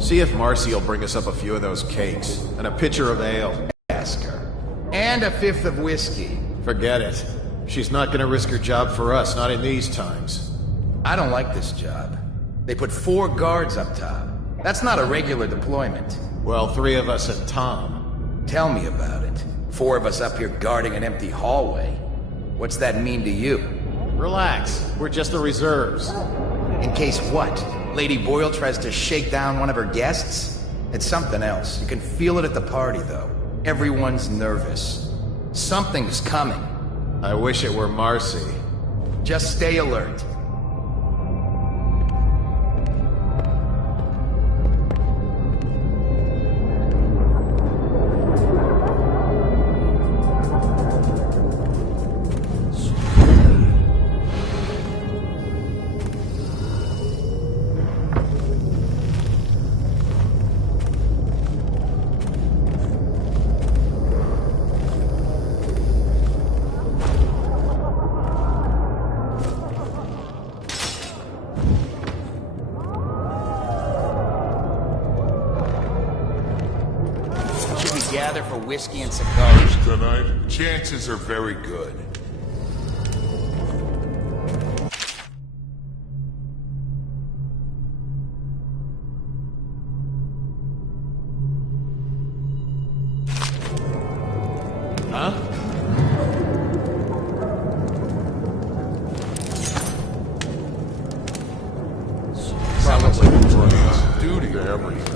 See if Marcy will bring us up a few of those cakes, and a pitcher of ale. Ask her. And a fifth of whiskey. Forget it. She's not gonna risk her job for us, not in these times. I don't like this job. They put 4 guards up top. That's not a regular deployment. Well, 3 of us and Tom. Tell me about it. 4 of us up here guarding an empty hallway. What's that mean to you? Relax. We're just the reserves. In case what? Lady Boyle tries to shake down one of her guests? It's something else. You can feel it at the party, though. Everyone's nervous. Something's coming. I wish it were Marcy. Just stay alert. Gather for whiskey and cigars tonight. Chances are very good. Huh? Sounds like it's on duty to everything.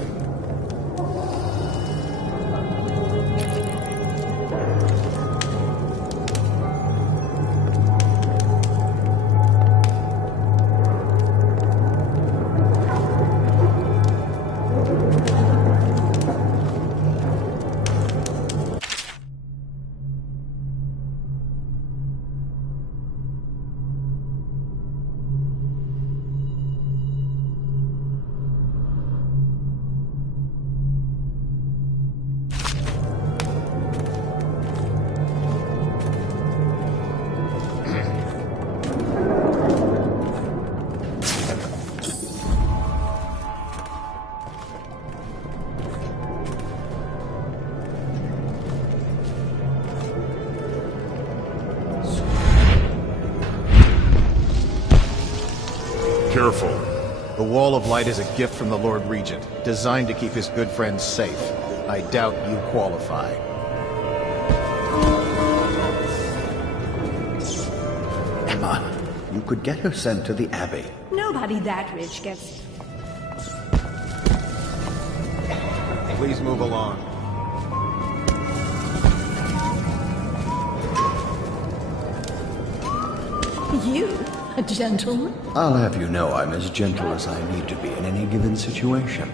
Careful. The Wall of Light is a gift from the Lord Regent, designed to keep his good friends safe. I doubt you qualify. Emma, you could get her sent to the Abbey. Nobody that rich gets... Please move along. You? A gentleman? I'll have you know I'm as gentle as I need to be in any given situation,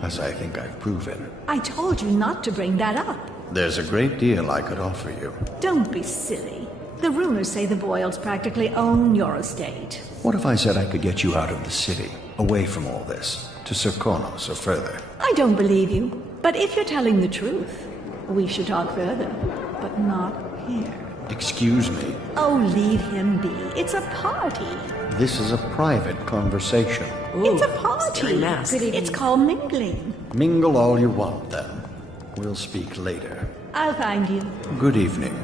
as I think I've proven. I told you not to bring that up. There's a great deal I could offer you. Don't be silly. The rumors say the Boyles practically own your estate. What if I said I could get you out of the city, away from all this, to Serkonos or further? I don't believe you, but if you're telling the truth, we should talk further, but not here. Excuse me. Oh, leave him be. It's a party. This is a private conversation. It's a party. It's called mingling. Mingle all you want, then. We'll speak later. I'll find you. Good evening.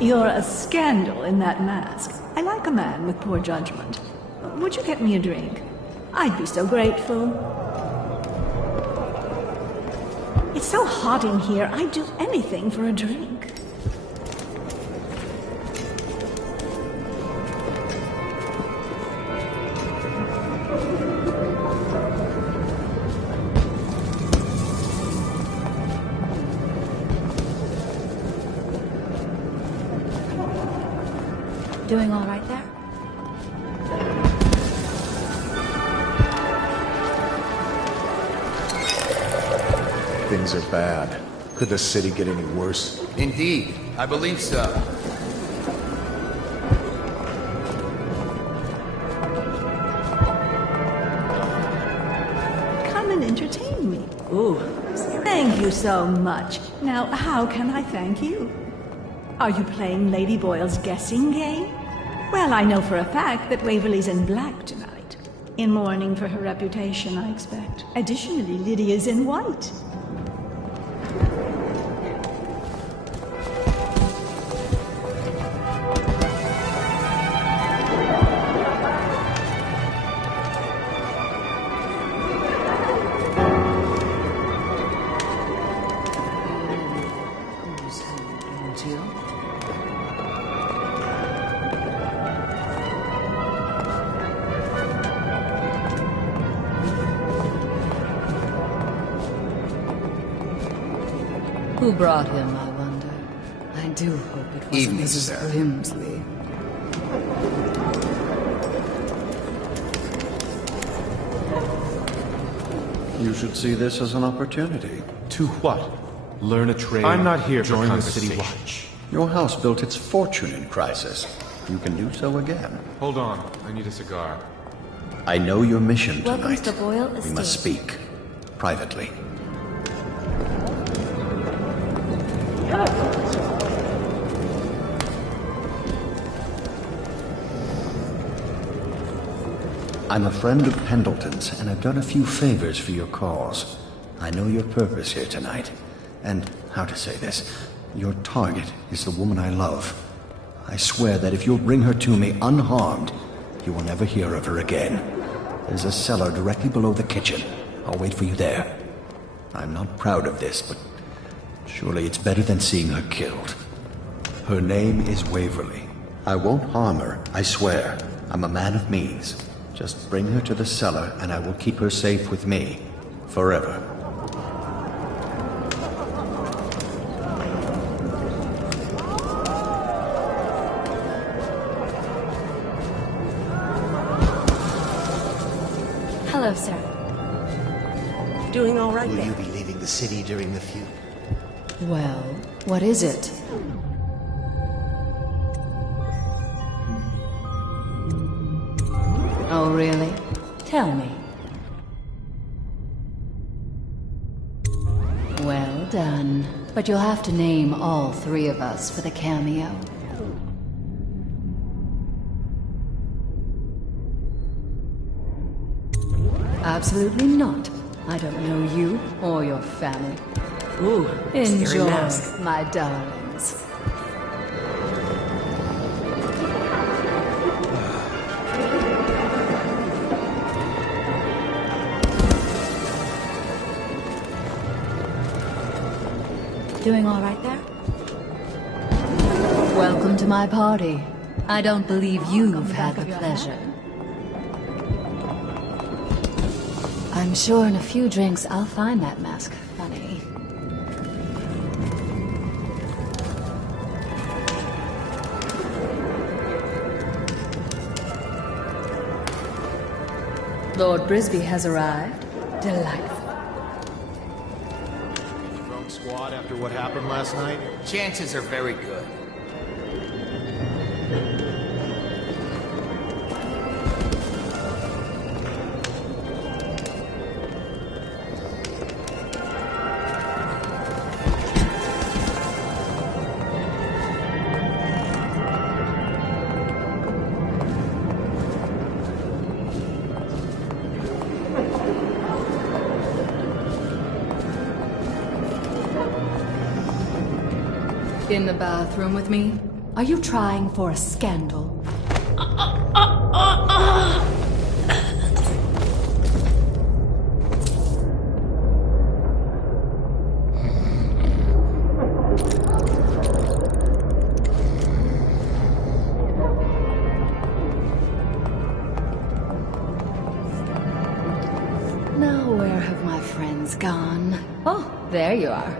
You're a scandal in that mask. I like a man with poor judgment. Would you get me a drink? I'd be so grateful. It's so hot in here, I'd do anything for a drink. Doing all right there? Things are bad. Could the city get any worse? Indeed, I believe so. Come and entertain me. Ooh, thank you so much. Now, how can I thank you? Are you playing Lady Boyle's guessing game? Well, I know for a fact that Waverly's in black tonight. In mourning for her reputation, I expect. Additionally, Lydia's in white. Who brought him, I wonder? I do hope it wasn't Evening, Mrs. sir. Grimsley. You should see this as an opportunity. To what? Learn a trade. I'm not here to join the city watch. Your house built its fortune in crisis. You can do so again. Hold on, I need a cigar. I know your mission Welcome tonight. to the Boyle We Estate. must speak. Privately. I'm a friend of Pendleton's, and I've done a few favors for your cause. I know your purpose here tonight, and how to say this, your target is the woman I love. I swear that if you'll bring her to me unharmed, you will never hear of her again. There's a cellar directly below the kitchen. I'll wait for you there. I'm not proud of this, but surely it's better than seeing her killed. Her name is Waverly. I won't harm her, I swear. I'm a man of means. Just bring her to the cellar, and I will keep her safe with me. Forever. Hello, sir. Doing all right Will there? you be leaving the city during the feud? Well, what is it? Oh, really? Tell me. Well done. But you'll have to name all three of us for the cameo. Absolutely not. I don't know you or your family. Ooh, Enjoy, scary mask. my darlings. Doing all right there? Welcome to my party. I don't believe you've had the pleasure. I'm sure in a few drinks I'll find that mask funny. Lord Brisby has arrived. Delightful. Squad after what happened last night? Chances are very good. In the bathroom with me? Are you trying for a scandal? Now where have my friends gone? Oh, there you are.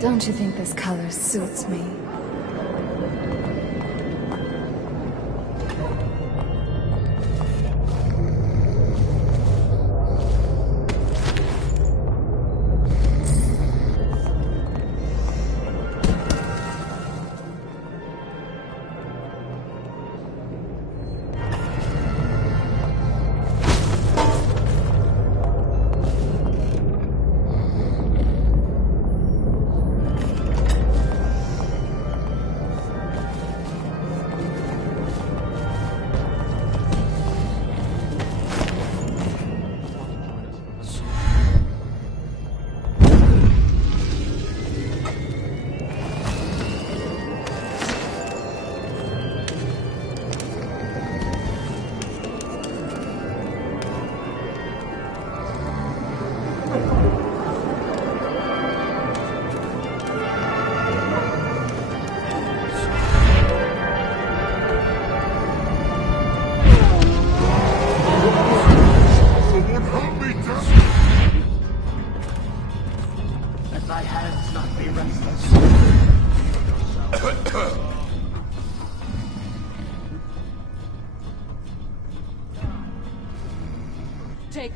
Don't you think this color suits me? Take...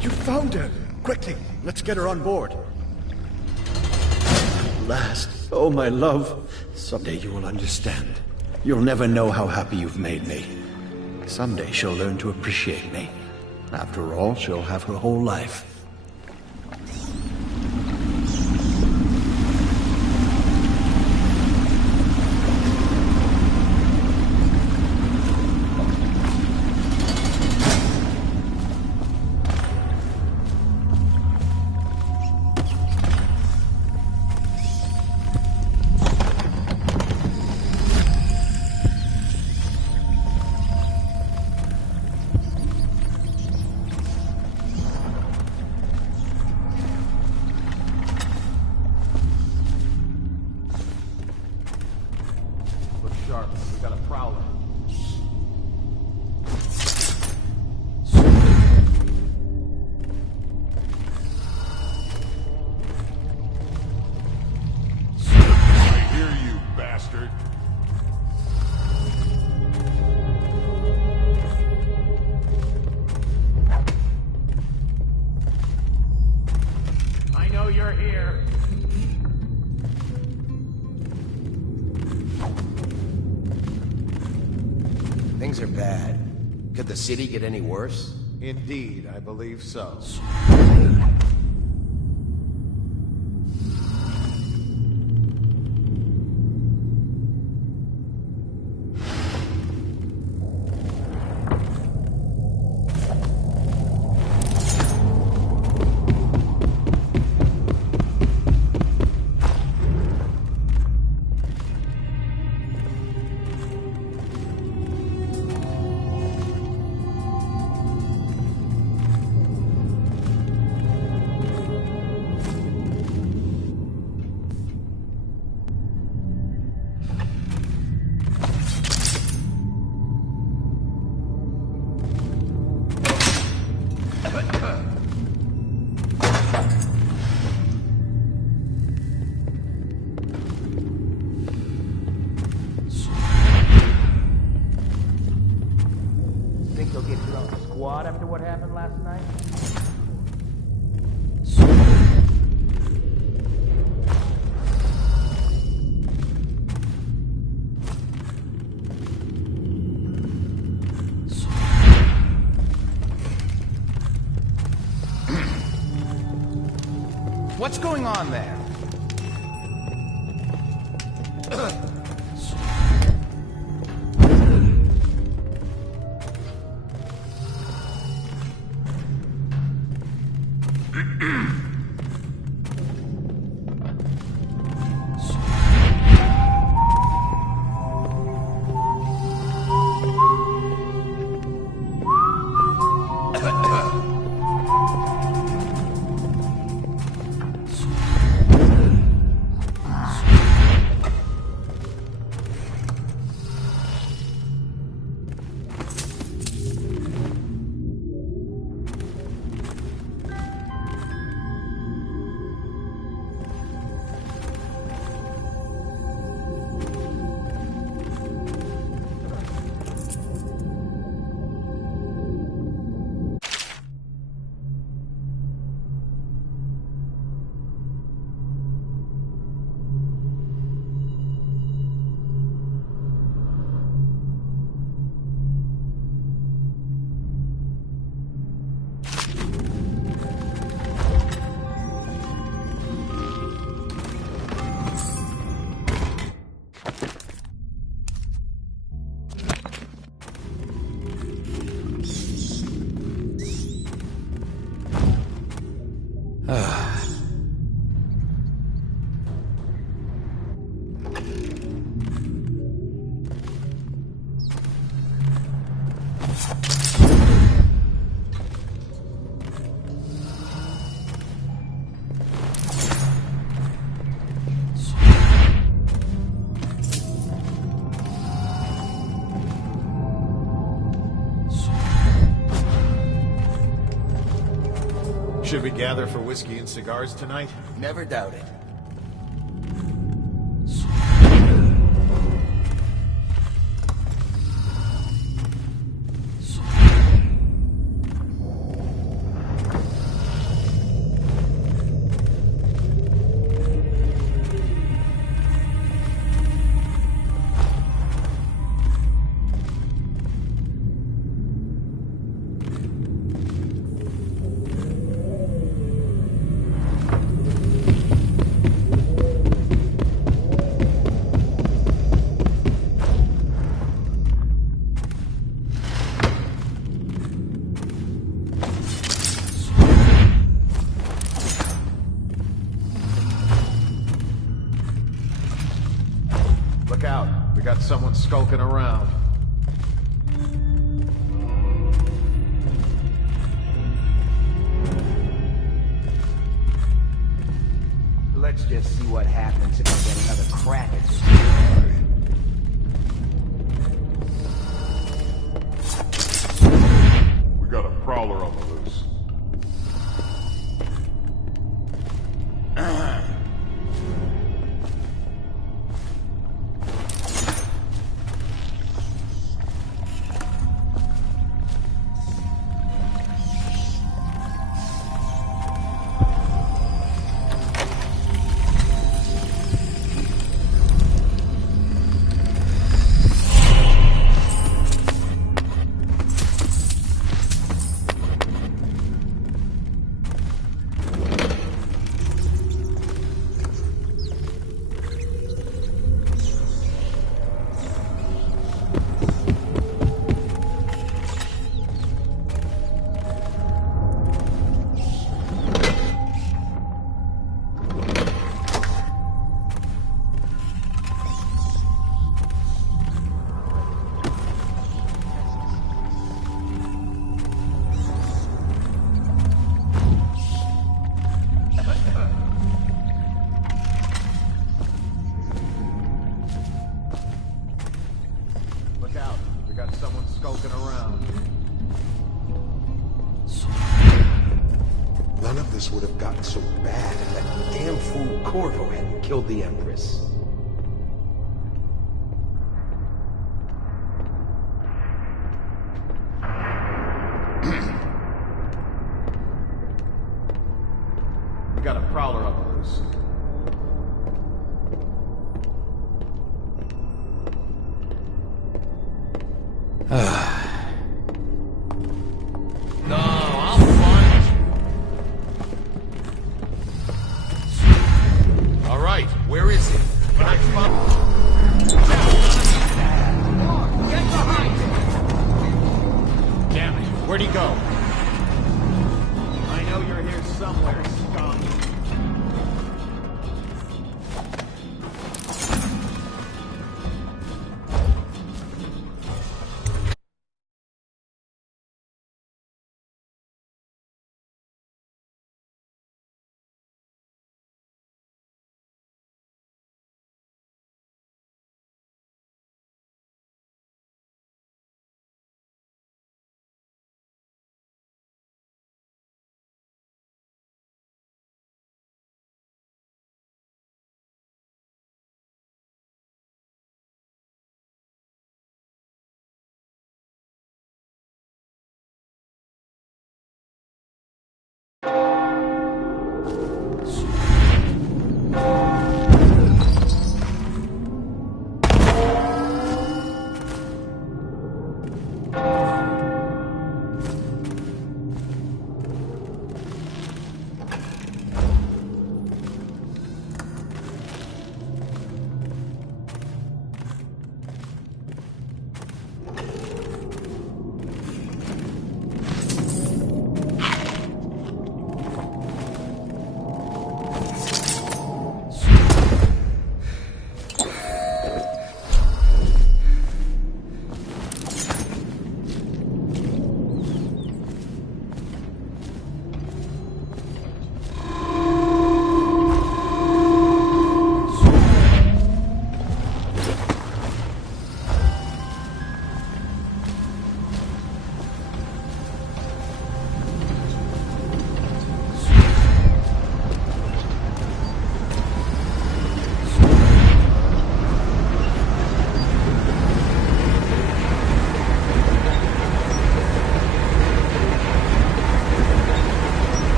You found her! Quickly, let's get her on board. At last. Oh, my love. Someday you will understand. You'll never know how happy you've made me. Someday she'll learn to appreciate me. After all, she'll have her whole life. We got a prowler. I hear you, bastard. I know you're here. Things are bad. Could the city get any worse? Indeed, I believe so. Think you'll get your own squad after what happened last night? What's going on there? Should we gather for whiskey and cigars tonight? Never doubt it. Look out. We got someone skulking around. Let's just see what happens if I get another crack at this. We got a prowler on the loose. Look out. We got someone skulking around. None of this would have gotten so bad if that damn fool Corvo hadn't killed the Empress. We got a prowler on the loose. No, I'll find you. somewhere, scum.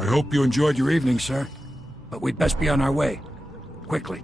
I hope you enjoyed your evening, sir. But we'd best be on our way. Quickly.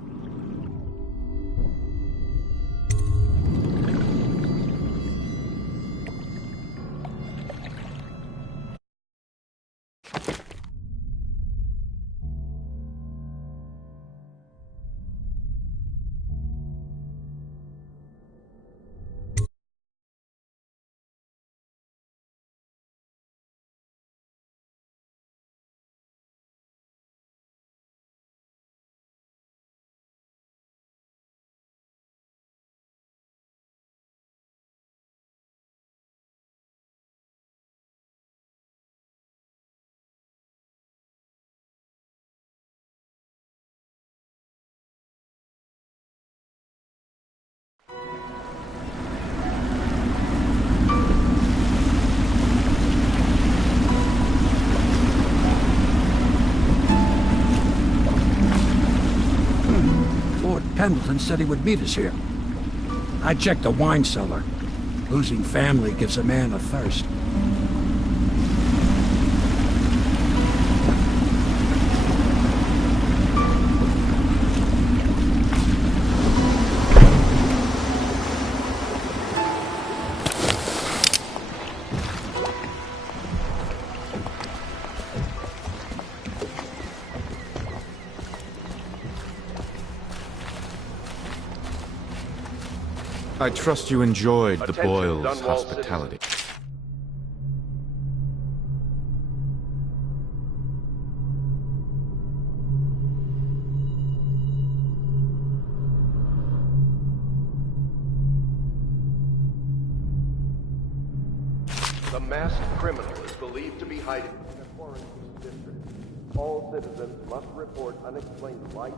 Pendleton said he would meet us here. I checked the wine cellar. Losing family gives a man a thirst. I trust you enjoyed the Attention, Boyles' Dunwall hospitality. The masked criminal is believed to be hiding in a quarantine district. All citizens must report unexplained light.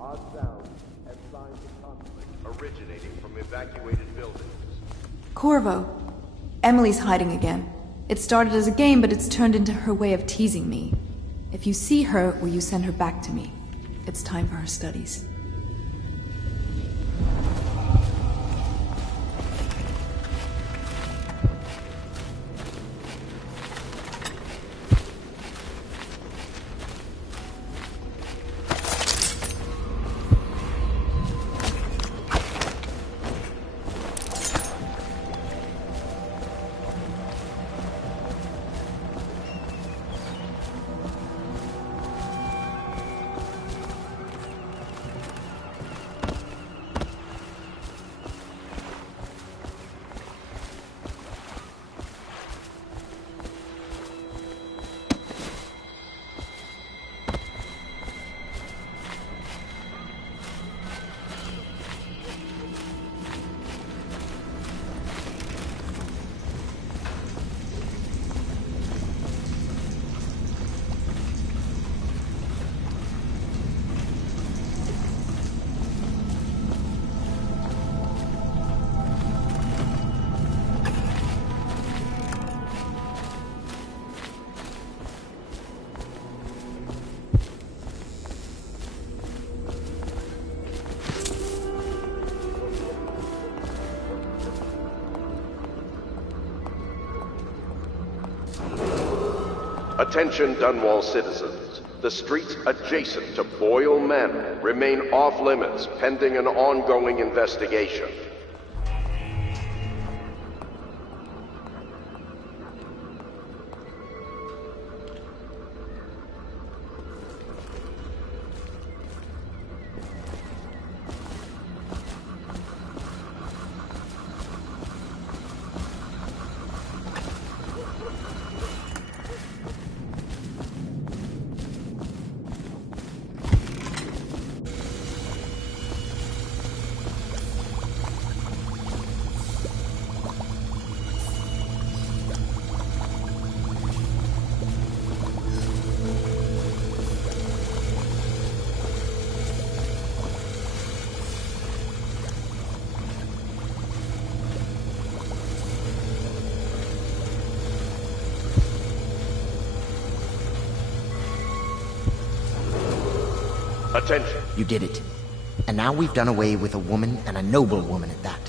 Odd sounds and signs of conflict originating from evacuated buildings. Corvo. Emily's hiding again. It started as a game, but it's turned into her way of teasing me. If you see her, will you send her back to me? It's time for her studies. Attention Dunwall citizens. The streets adjacent to Boyle Manor remain off limits pending an ongoing investigation. Attention. You did it. And now we've done away with a woman, and a noble woman at that.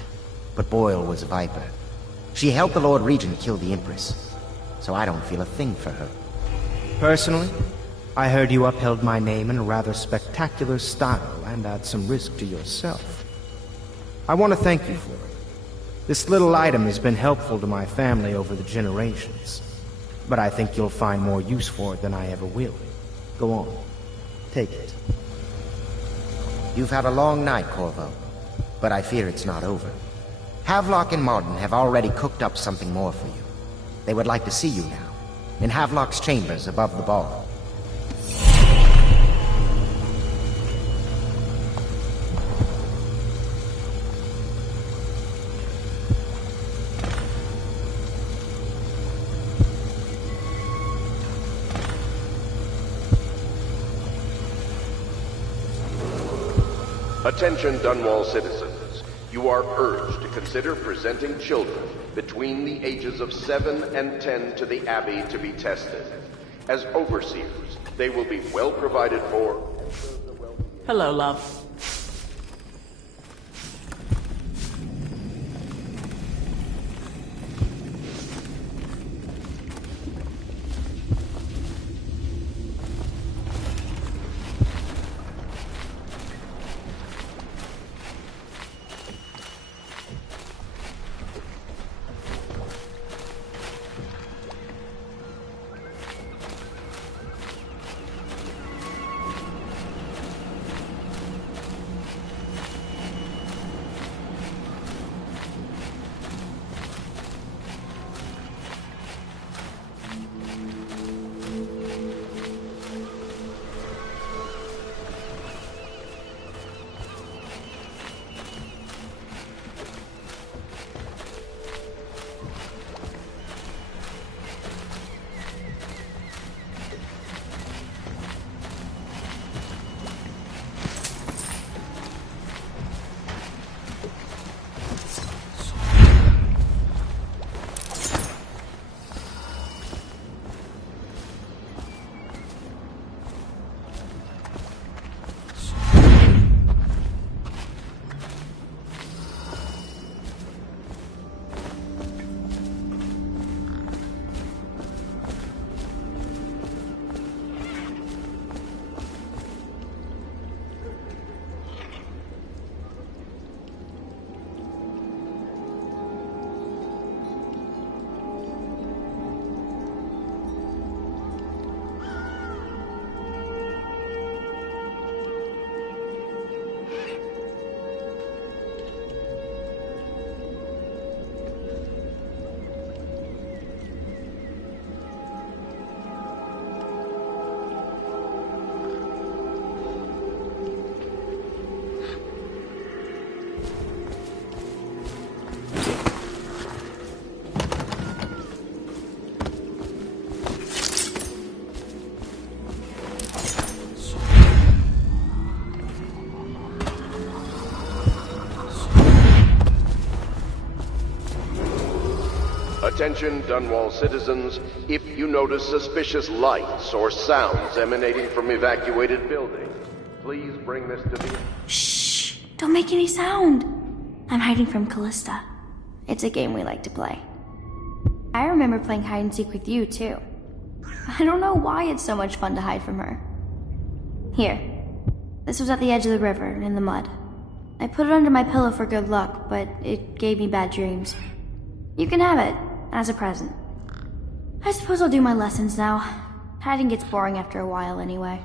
But Boyle was a viper. She helped the Lord Regent kill the Empress. So I don't feel a thing for her. Personally, I heard you upheld my name in a rather spectacular style and at some risk to yourself. I want to thank you for it. This little item has been helpful to my family over the generations. But I think you'll find more use for it than I ever will. Go on. Take it. You've had a long night, Corvo, but I fear it's not over. Havelock and Martin have already cooked up something more for you. They would like to see you now, in Havelock's chambers above the bar. Attention Dunwall citizens. You are urged to consider presenting children between the ages of 7 and 10 to the Abbey to be tested. As overseers, they will be well provided for. Hello, love. Attention Dunwall citizens, if you notice suspicious lights or sounds emanating from evacuated buildings, please bring this to the... Shh! Don't make any sound! I'm hiding from Callista. It's a game we like to play. I remember playing hide and seek with you, too. I don't know why it's so much fun to hide from her. Here. This was at the edge of the river, in the mud. I put it under my pillow for good luck, but it gave me bad dreams. You can have it, as a present. I suppose I'll do my lessons now. Hiding gets boring after a while anyway.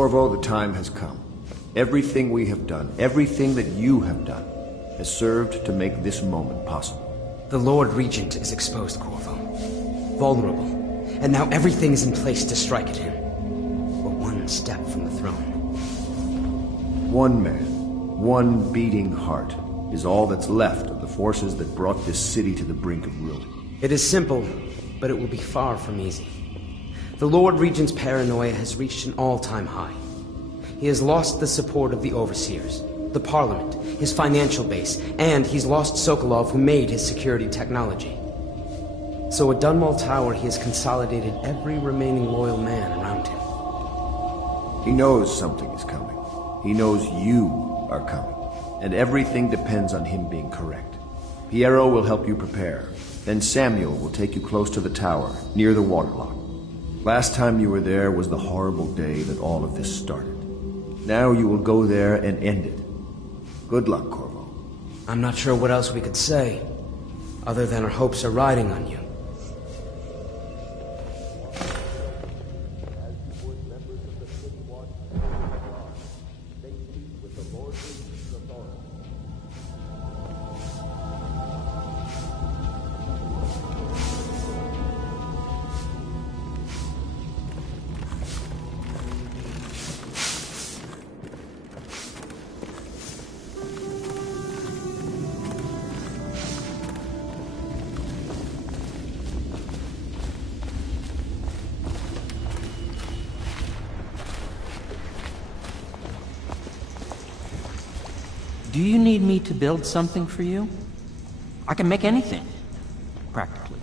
Corvo, the time has come. Everything we have done, everything that you have done, has served to make this moment possible. The Lord Regent is exposed, Corvo. Vulnerable. And now everything is in place to strike at him. We're one step from the throne. One man, one beating heart, is all that's left of the forces that brought this city to the brink of ruin. It is simple, but it will be far from easy. The Lord Regent's paranoia has reached an all-time high. He has lost the support of the Overseers, the Parliament, his financial base, and he's lost Sokolov, who made his security technology. So at Dunwall Tower, he has consolidated every remaining loyal man around him. He knows something is coming. He knows you are coming. And everything depends on him being correct. Piero will help you prepare. Then Samuel will take you close to the tower, near the waterlock. Last time you were there was the horrible day that all of this started. Now you will go there and end it. Good luck, Corvo. I'm not sure what else we could say, other than our hopes are riding on you. Do you need me to build something for you? I can make anything, practically.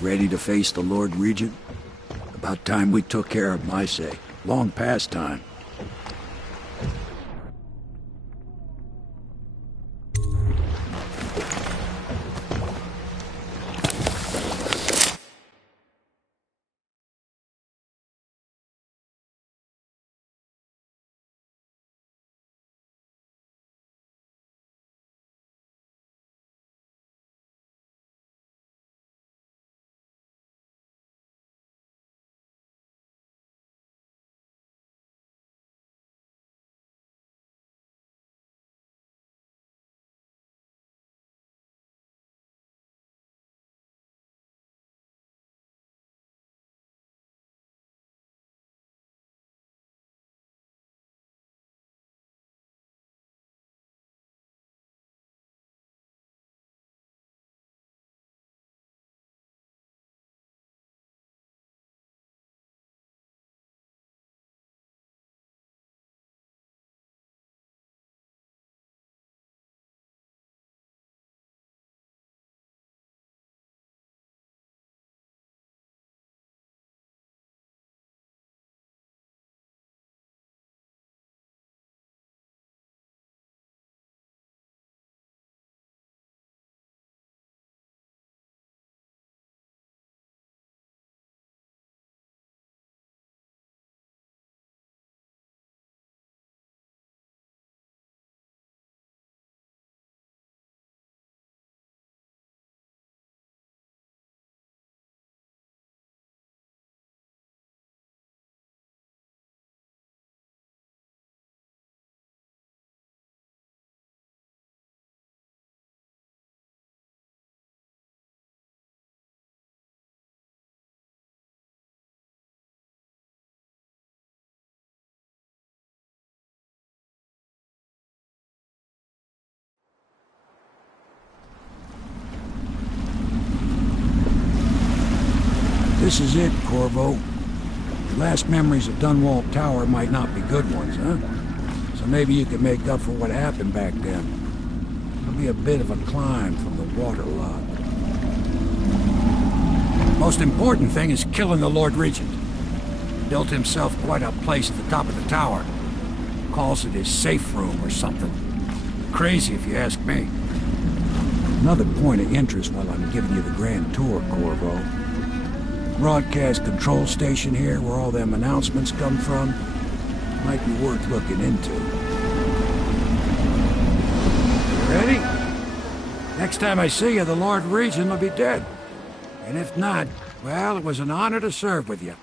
Ready to face the Lord Regent? About time we took care of my say. Long past time. This is it, Corvo. Your last memories of Dunwall Tower might not be good ones, huh? So maybe you can make up for what happened back then. It'll be a bit of a climb from the waterlogged. Most important thing is killing the Lord Regent. Built himself quite a place at the top of the tower. Calls it his safe room or something. Crazy if you ask me. Another point of interest while I'm giving you the grand tour, Corvo. Broadcast control station here where all them announcements come from. Might be worth looking into. Ready? Next time I see you, the Lord Regent will be dead. And if not, well, it was an honor to serve with you.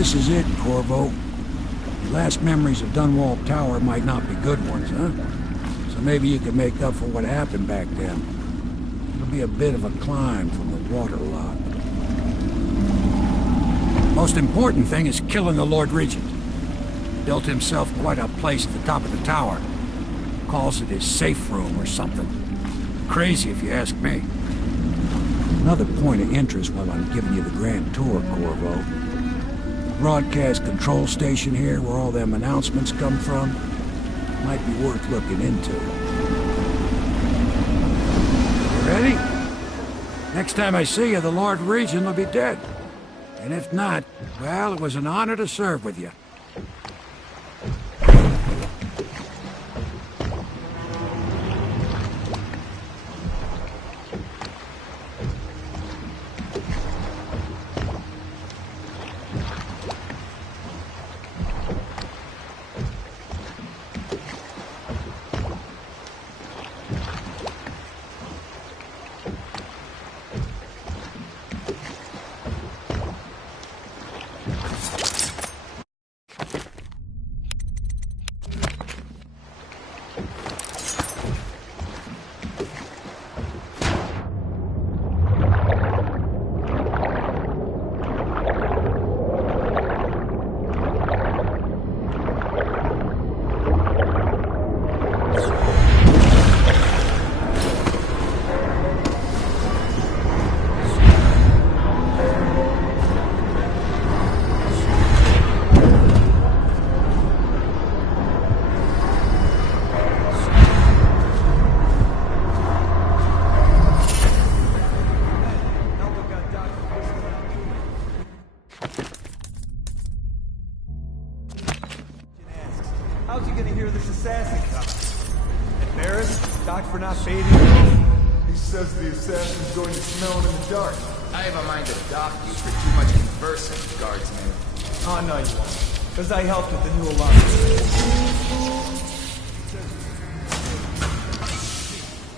This is it, Corvo. Your last memories of Dunwall Tower might not be good ones, huh? So maybe you can make up for what happened back then. It'll be a bit of a climb from the waterlogged. Most important thing is killing the Lord Regent. Built himself quite a place at the top of the tower. Calls it his safe room or something. Crazy if you ask me. Another point of interest while I'm giving you the grand tour, Corvo. Broadcast control station here where all them announcements come from. might be worth looking into. You ready? Next time I see you, the Lord Regent will be dead. And if not, well, it was an honor to serve with you. How's he gonna hear this assassin coming? Embarrassed? Doc for not fading him? He says the assassin's going to smell him in the dark. I have a mind to dock you for too much conversing, guardsman. Oh, no, you won't. Because I helped with the new alarm.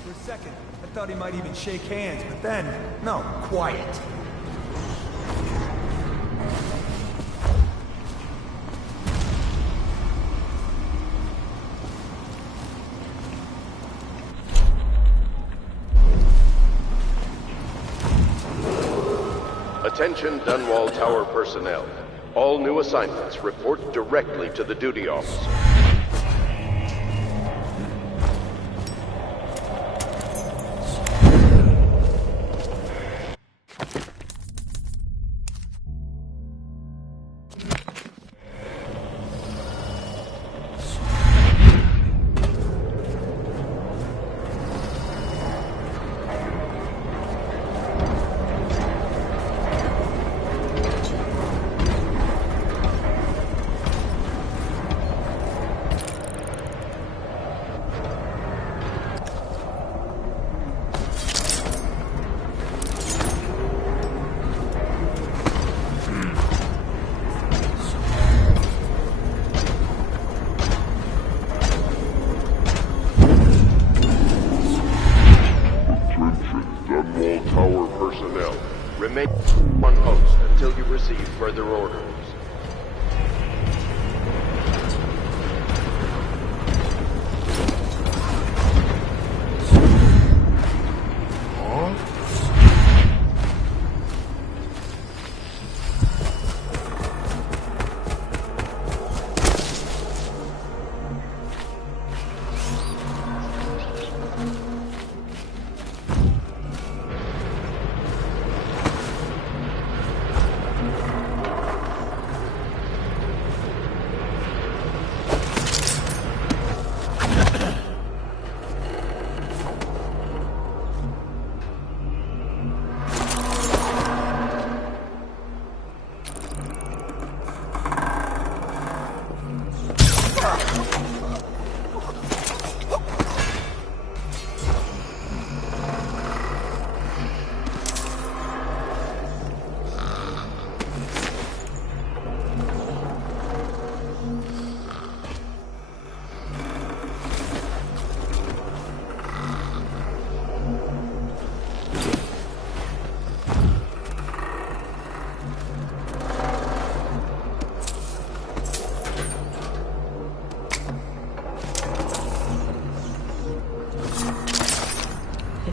For a second, I thought he might even shake hands, but then, no, quiet. Attention Dunwall Tower personnel. All new assignments report directly to the duty officer. Remain on post until you receive further orders.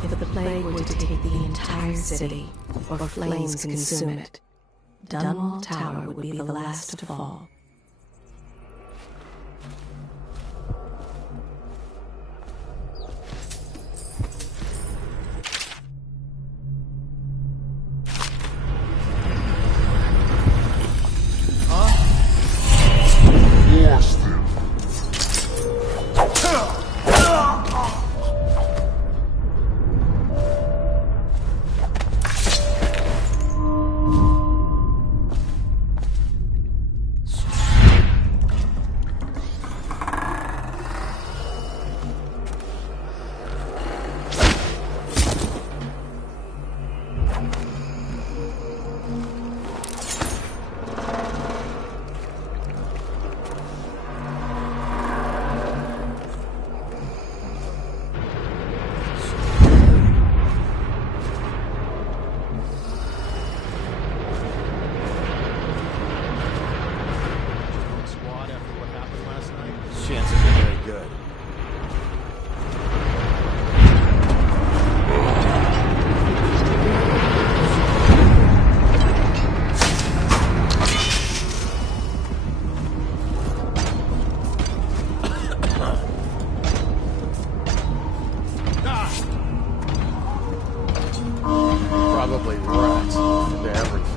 If the plague were to take the entire city, or flames consume it, Dunwall Tower would be the last to fall. Probably rats into everything.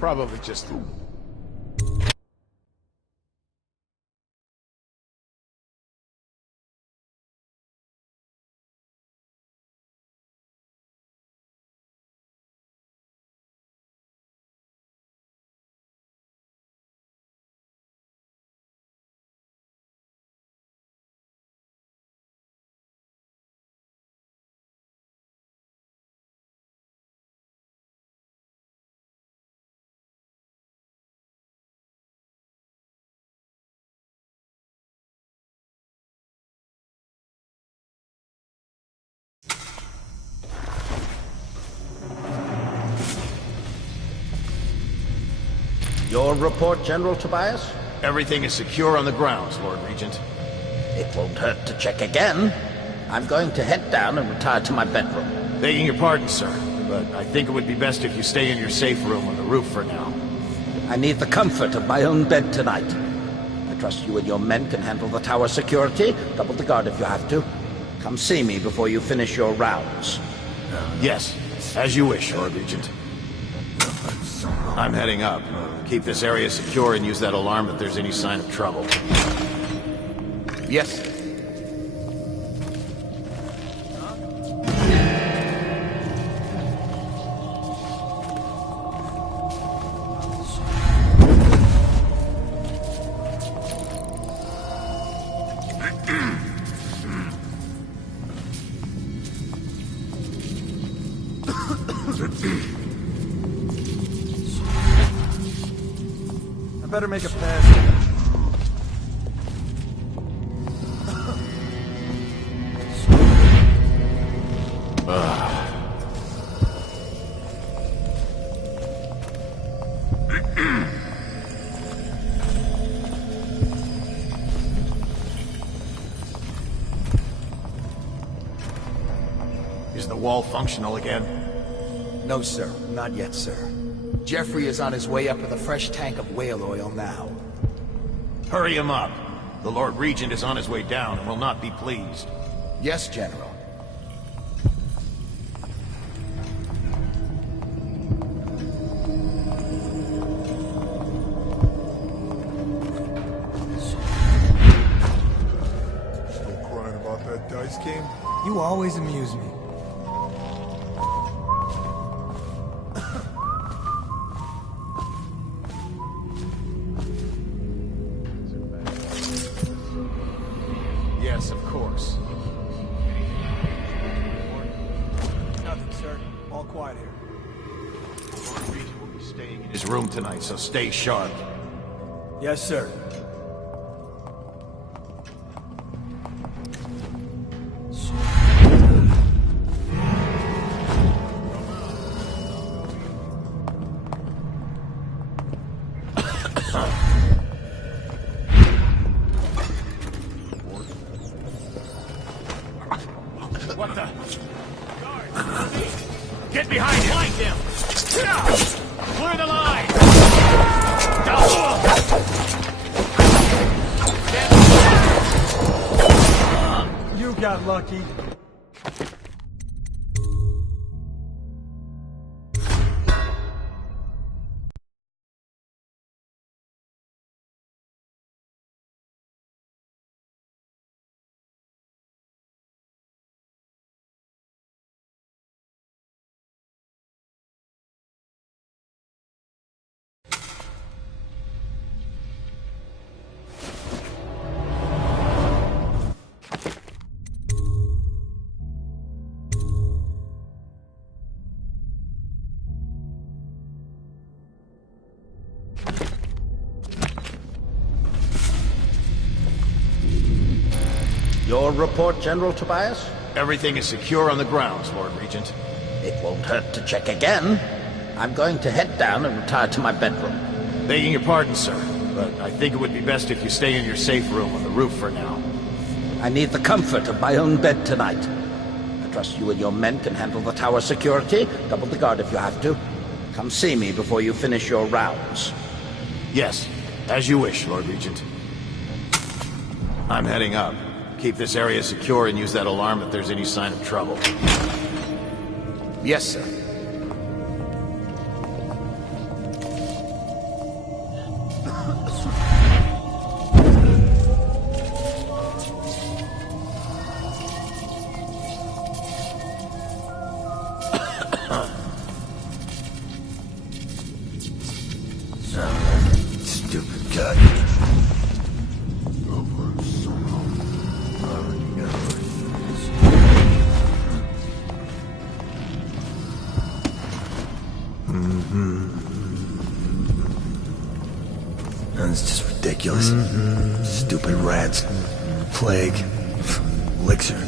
Probably just... Your report, General Tobias? Everything is secure on the grounds, Lord Regent. It won't hurt to check again. I'm going to head down and retire to my bedroom. Begging your pardon, sir, but I think it would be best if you stay in your safe room on the roof for now. I need the comfort of my own bed tonight. I trust you and your men can handle the tower security. Double the guard if you have to. Come see me before you finish your rounds. Yes, as you wish, Lord Regent. I'm heading up. Keep this area secure and use that alarm if there's any sign of trouble. Yes. I better make a pass. Is the wall functional again? No, sir. Not yet, sir. Jeffrey is on his way up with a fresh tank of whale oil now. Hurry him up. The Lord Regent is on his way down and will not be pleased. Yes, General. Still crying about that dice game? You always amuse me. Yes, of course. Nothing, sir. All quiet here. The Lord Regent will be staying in his room tonight, so stay sharp. Yes, sir. What the? Get behind him! Flank him! Clear the line! You got lucky. Your report, General Tobias? Everything is secure on the grounds, Lord Regent. It won't hurt to check again. I'm going to head down and retire to my bedroom. Begging your pardon, sir, but I think it would be best if you stay in your safe room on the roof for now. I need the comfort of my own bed tonight. I trust you and your men can handle the tower security. Double the guard if you have to. Come see me before you finish your rounds. Yes, as you wish, Lord Regent. I'm heading up. Keep this area secure and use that alarm if there's any sign of trouble. Yes, sir. Stupid guy. That's just ridiculous. Stupid rats. Plague. Elixir.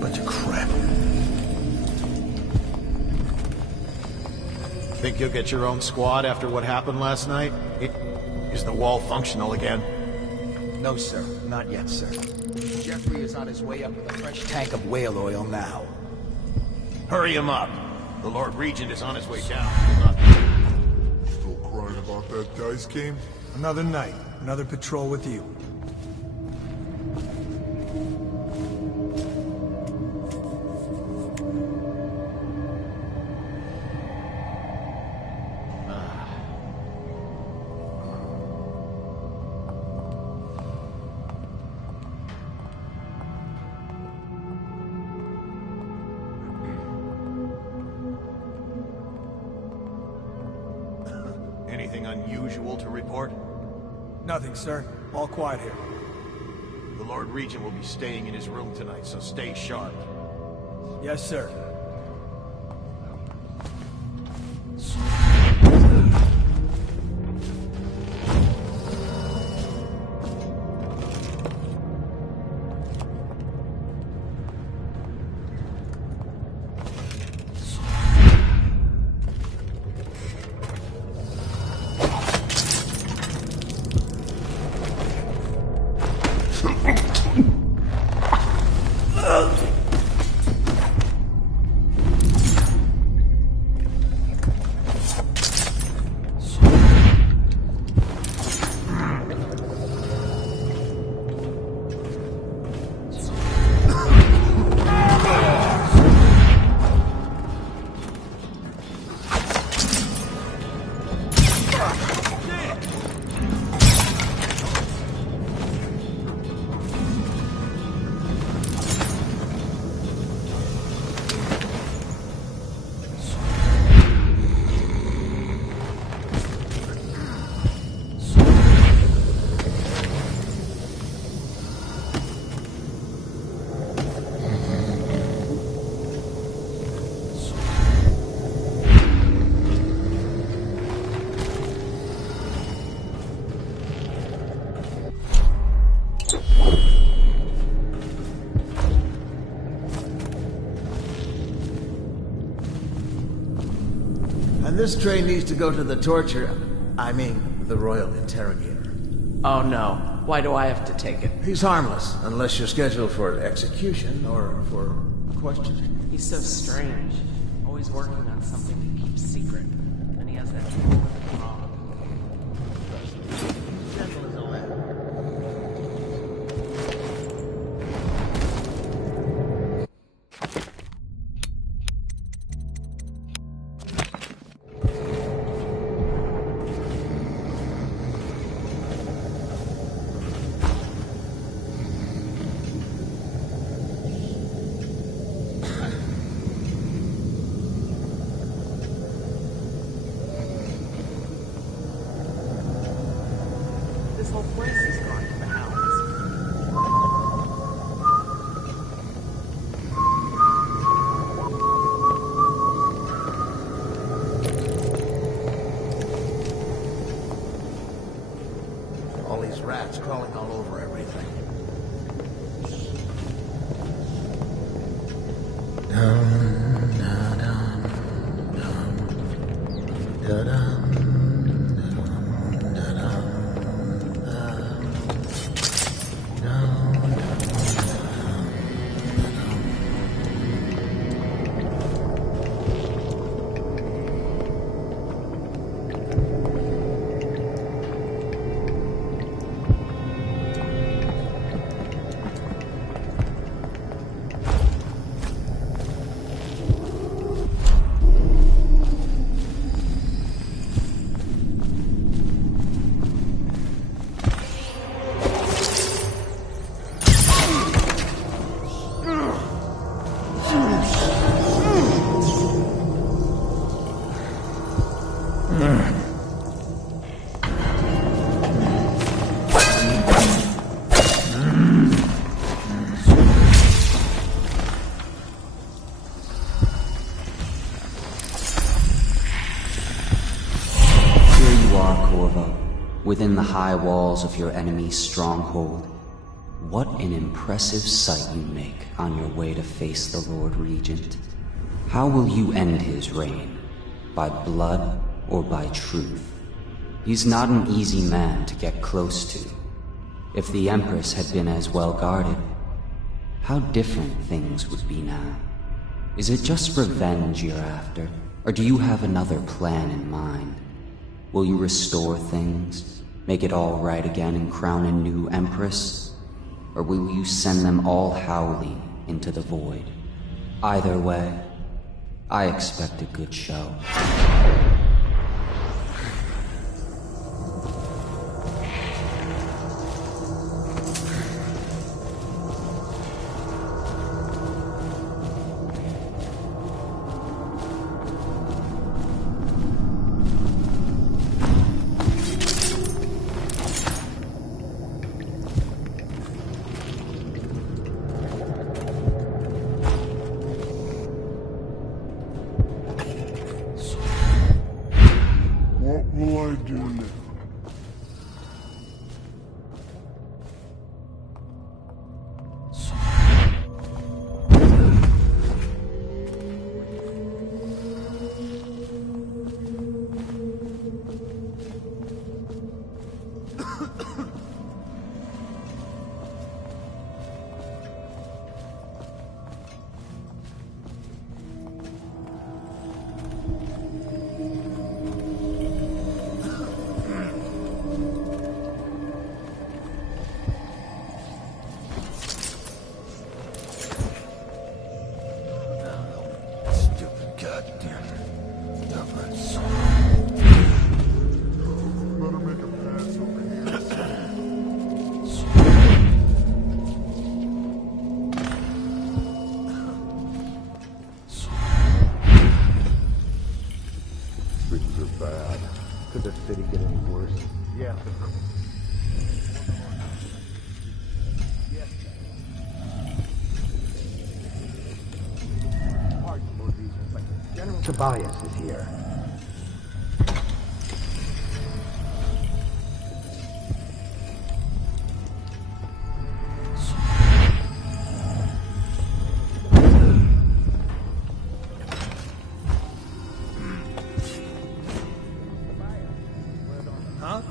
Bunch of crap. Think you'll get your own squad after what happened last night? Is the wall functional again? No, sir. Not yet, sir. Jeffrey is on his way up with a fresh tank of whale oil now. Hurry him up. The Lord Regent is on his way down. Still crying about that dice game? Another night. Another patrol with you. Anything unusual to report? Nothing, sir. All quiet here. The Lord Regent will be staying in his room tonight, so stay sharp. Yes, sir. And this train needs to go to the torture... I mean, the Royal Interrogator. Oh no. Why do I have to take it? He's harmless, unless you're scheduled for execution or for questioning. He's so strange. Always working on something he keeps secret. And he has that trouble with the mob. within the high walls of your enemy's stronghold. What an impressive sight you make on your way to face the Lord Regent. How will you end his reign? By blood or by truth? He's not an easy man to get close to. If the Empress had been as well guarded, how different things would be now. Is it just revenge you're after, or do you have another plan in mind? Will you restore things, make it all right again and crown a new Empress? Or will you send them all howling into the void? Either way, I expect a good show. What will I do now? Could the city get any worse? Yeah. General Tobias is here. Huh?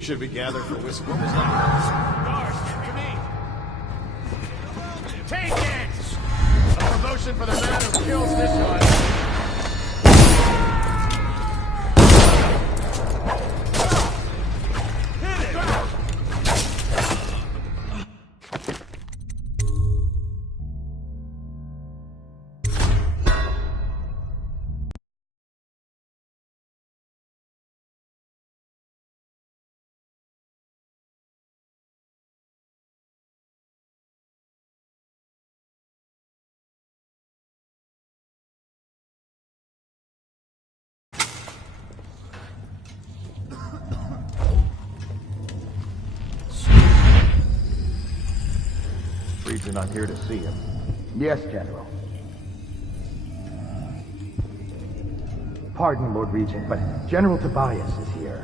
Should we gather for whiskey? What was that? Guards, to me! Take it! A promotion for the man who kills this one. You're not here to see him. Yes, General. Pardon, Lord Regent, but General Tobias is here.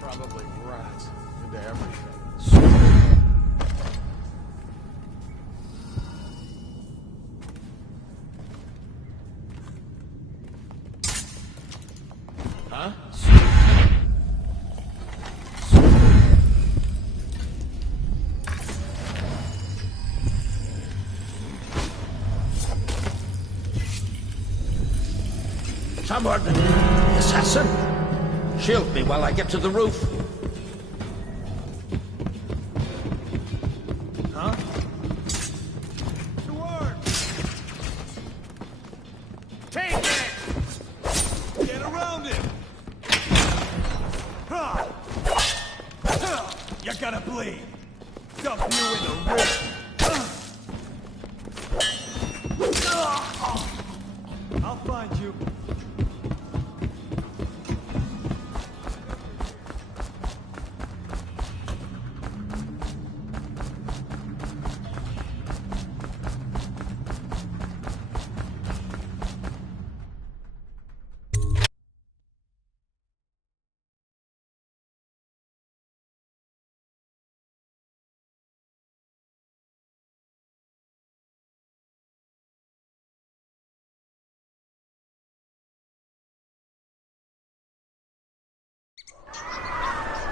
Probably rats into everything. Huh? Someone! Assassin! Shield me while I get to the roof. Huh? To work! Take it! Get around it! Ha! Ha! You're gonna bleed! Dump you in the ribs! I'll find you.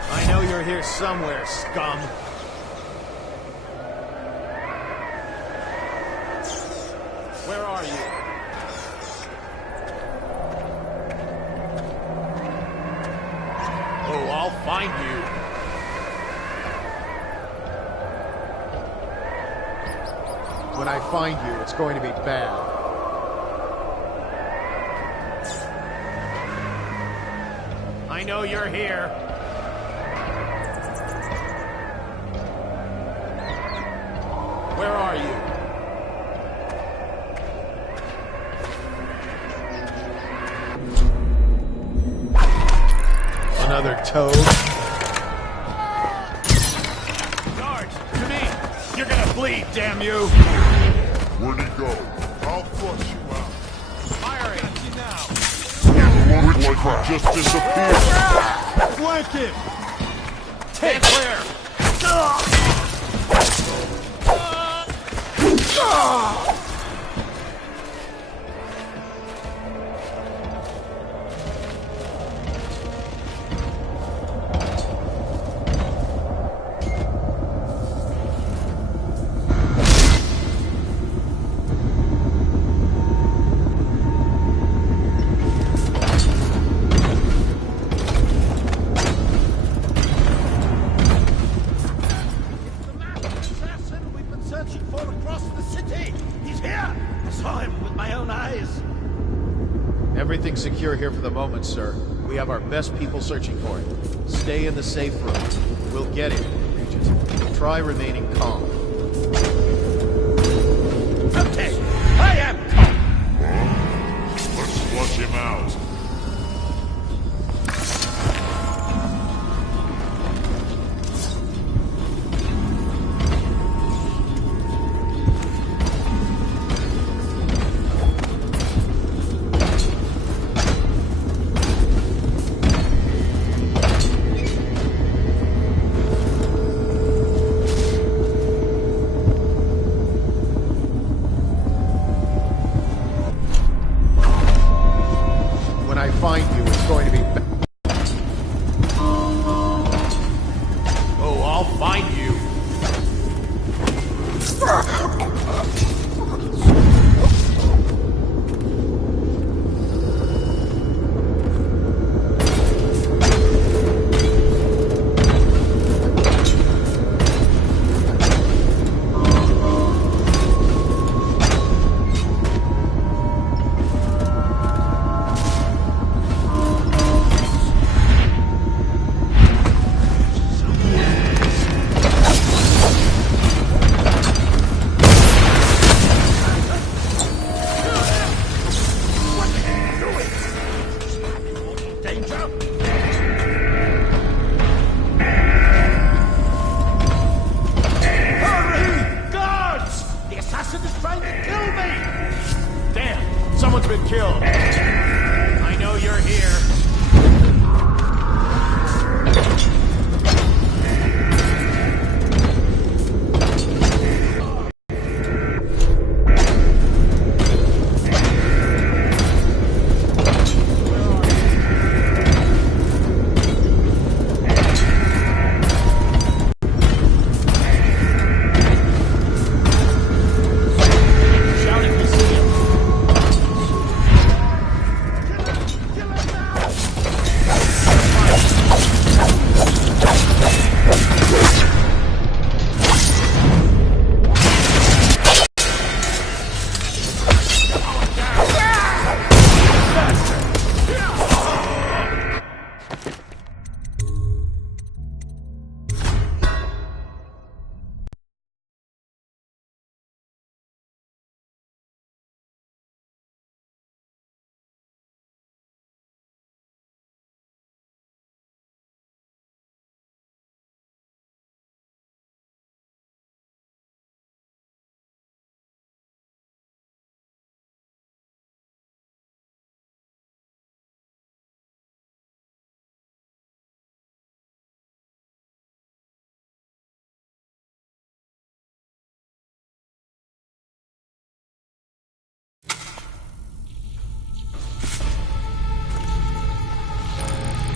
I know you're here somewhere, scum. Where are you? Oh, I'll find you. When I find you, it's going to be bad. I know you're here. Where are you? Another toad? Guards, to me! You're gonna bleed, damn you! Where'd he go? I'll flush you out. Firing! Got you now! Look like he just disappeared. Flank him! Take clear! Searching for across the city. He's moment, sir. We have our best people searching for it. Stay in the safe room. We'll get it, Regent. Try remaining calm. Okay, I am calm. Let's flush him out.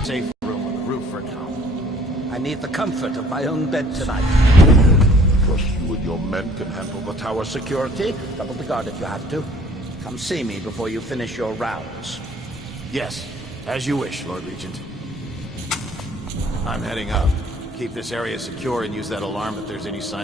Safe room on the roof for now. I need the comfort of my own bed tonight. Trust you and your men can handle the tower Security, double the guard if you have to. Come see me before you finish your rounds. Yes, as you wish, Lord Regent. I'm heading up. Keep this area secure and use that alarm if there's any sign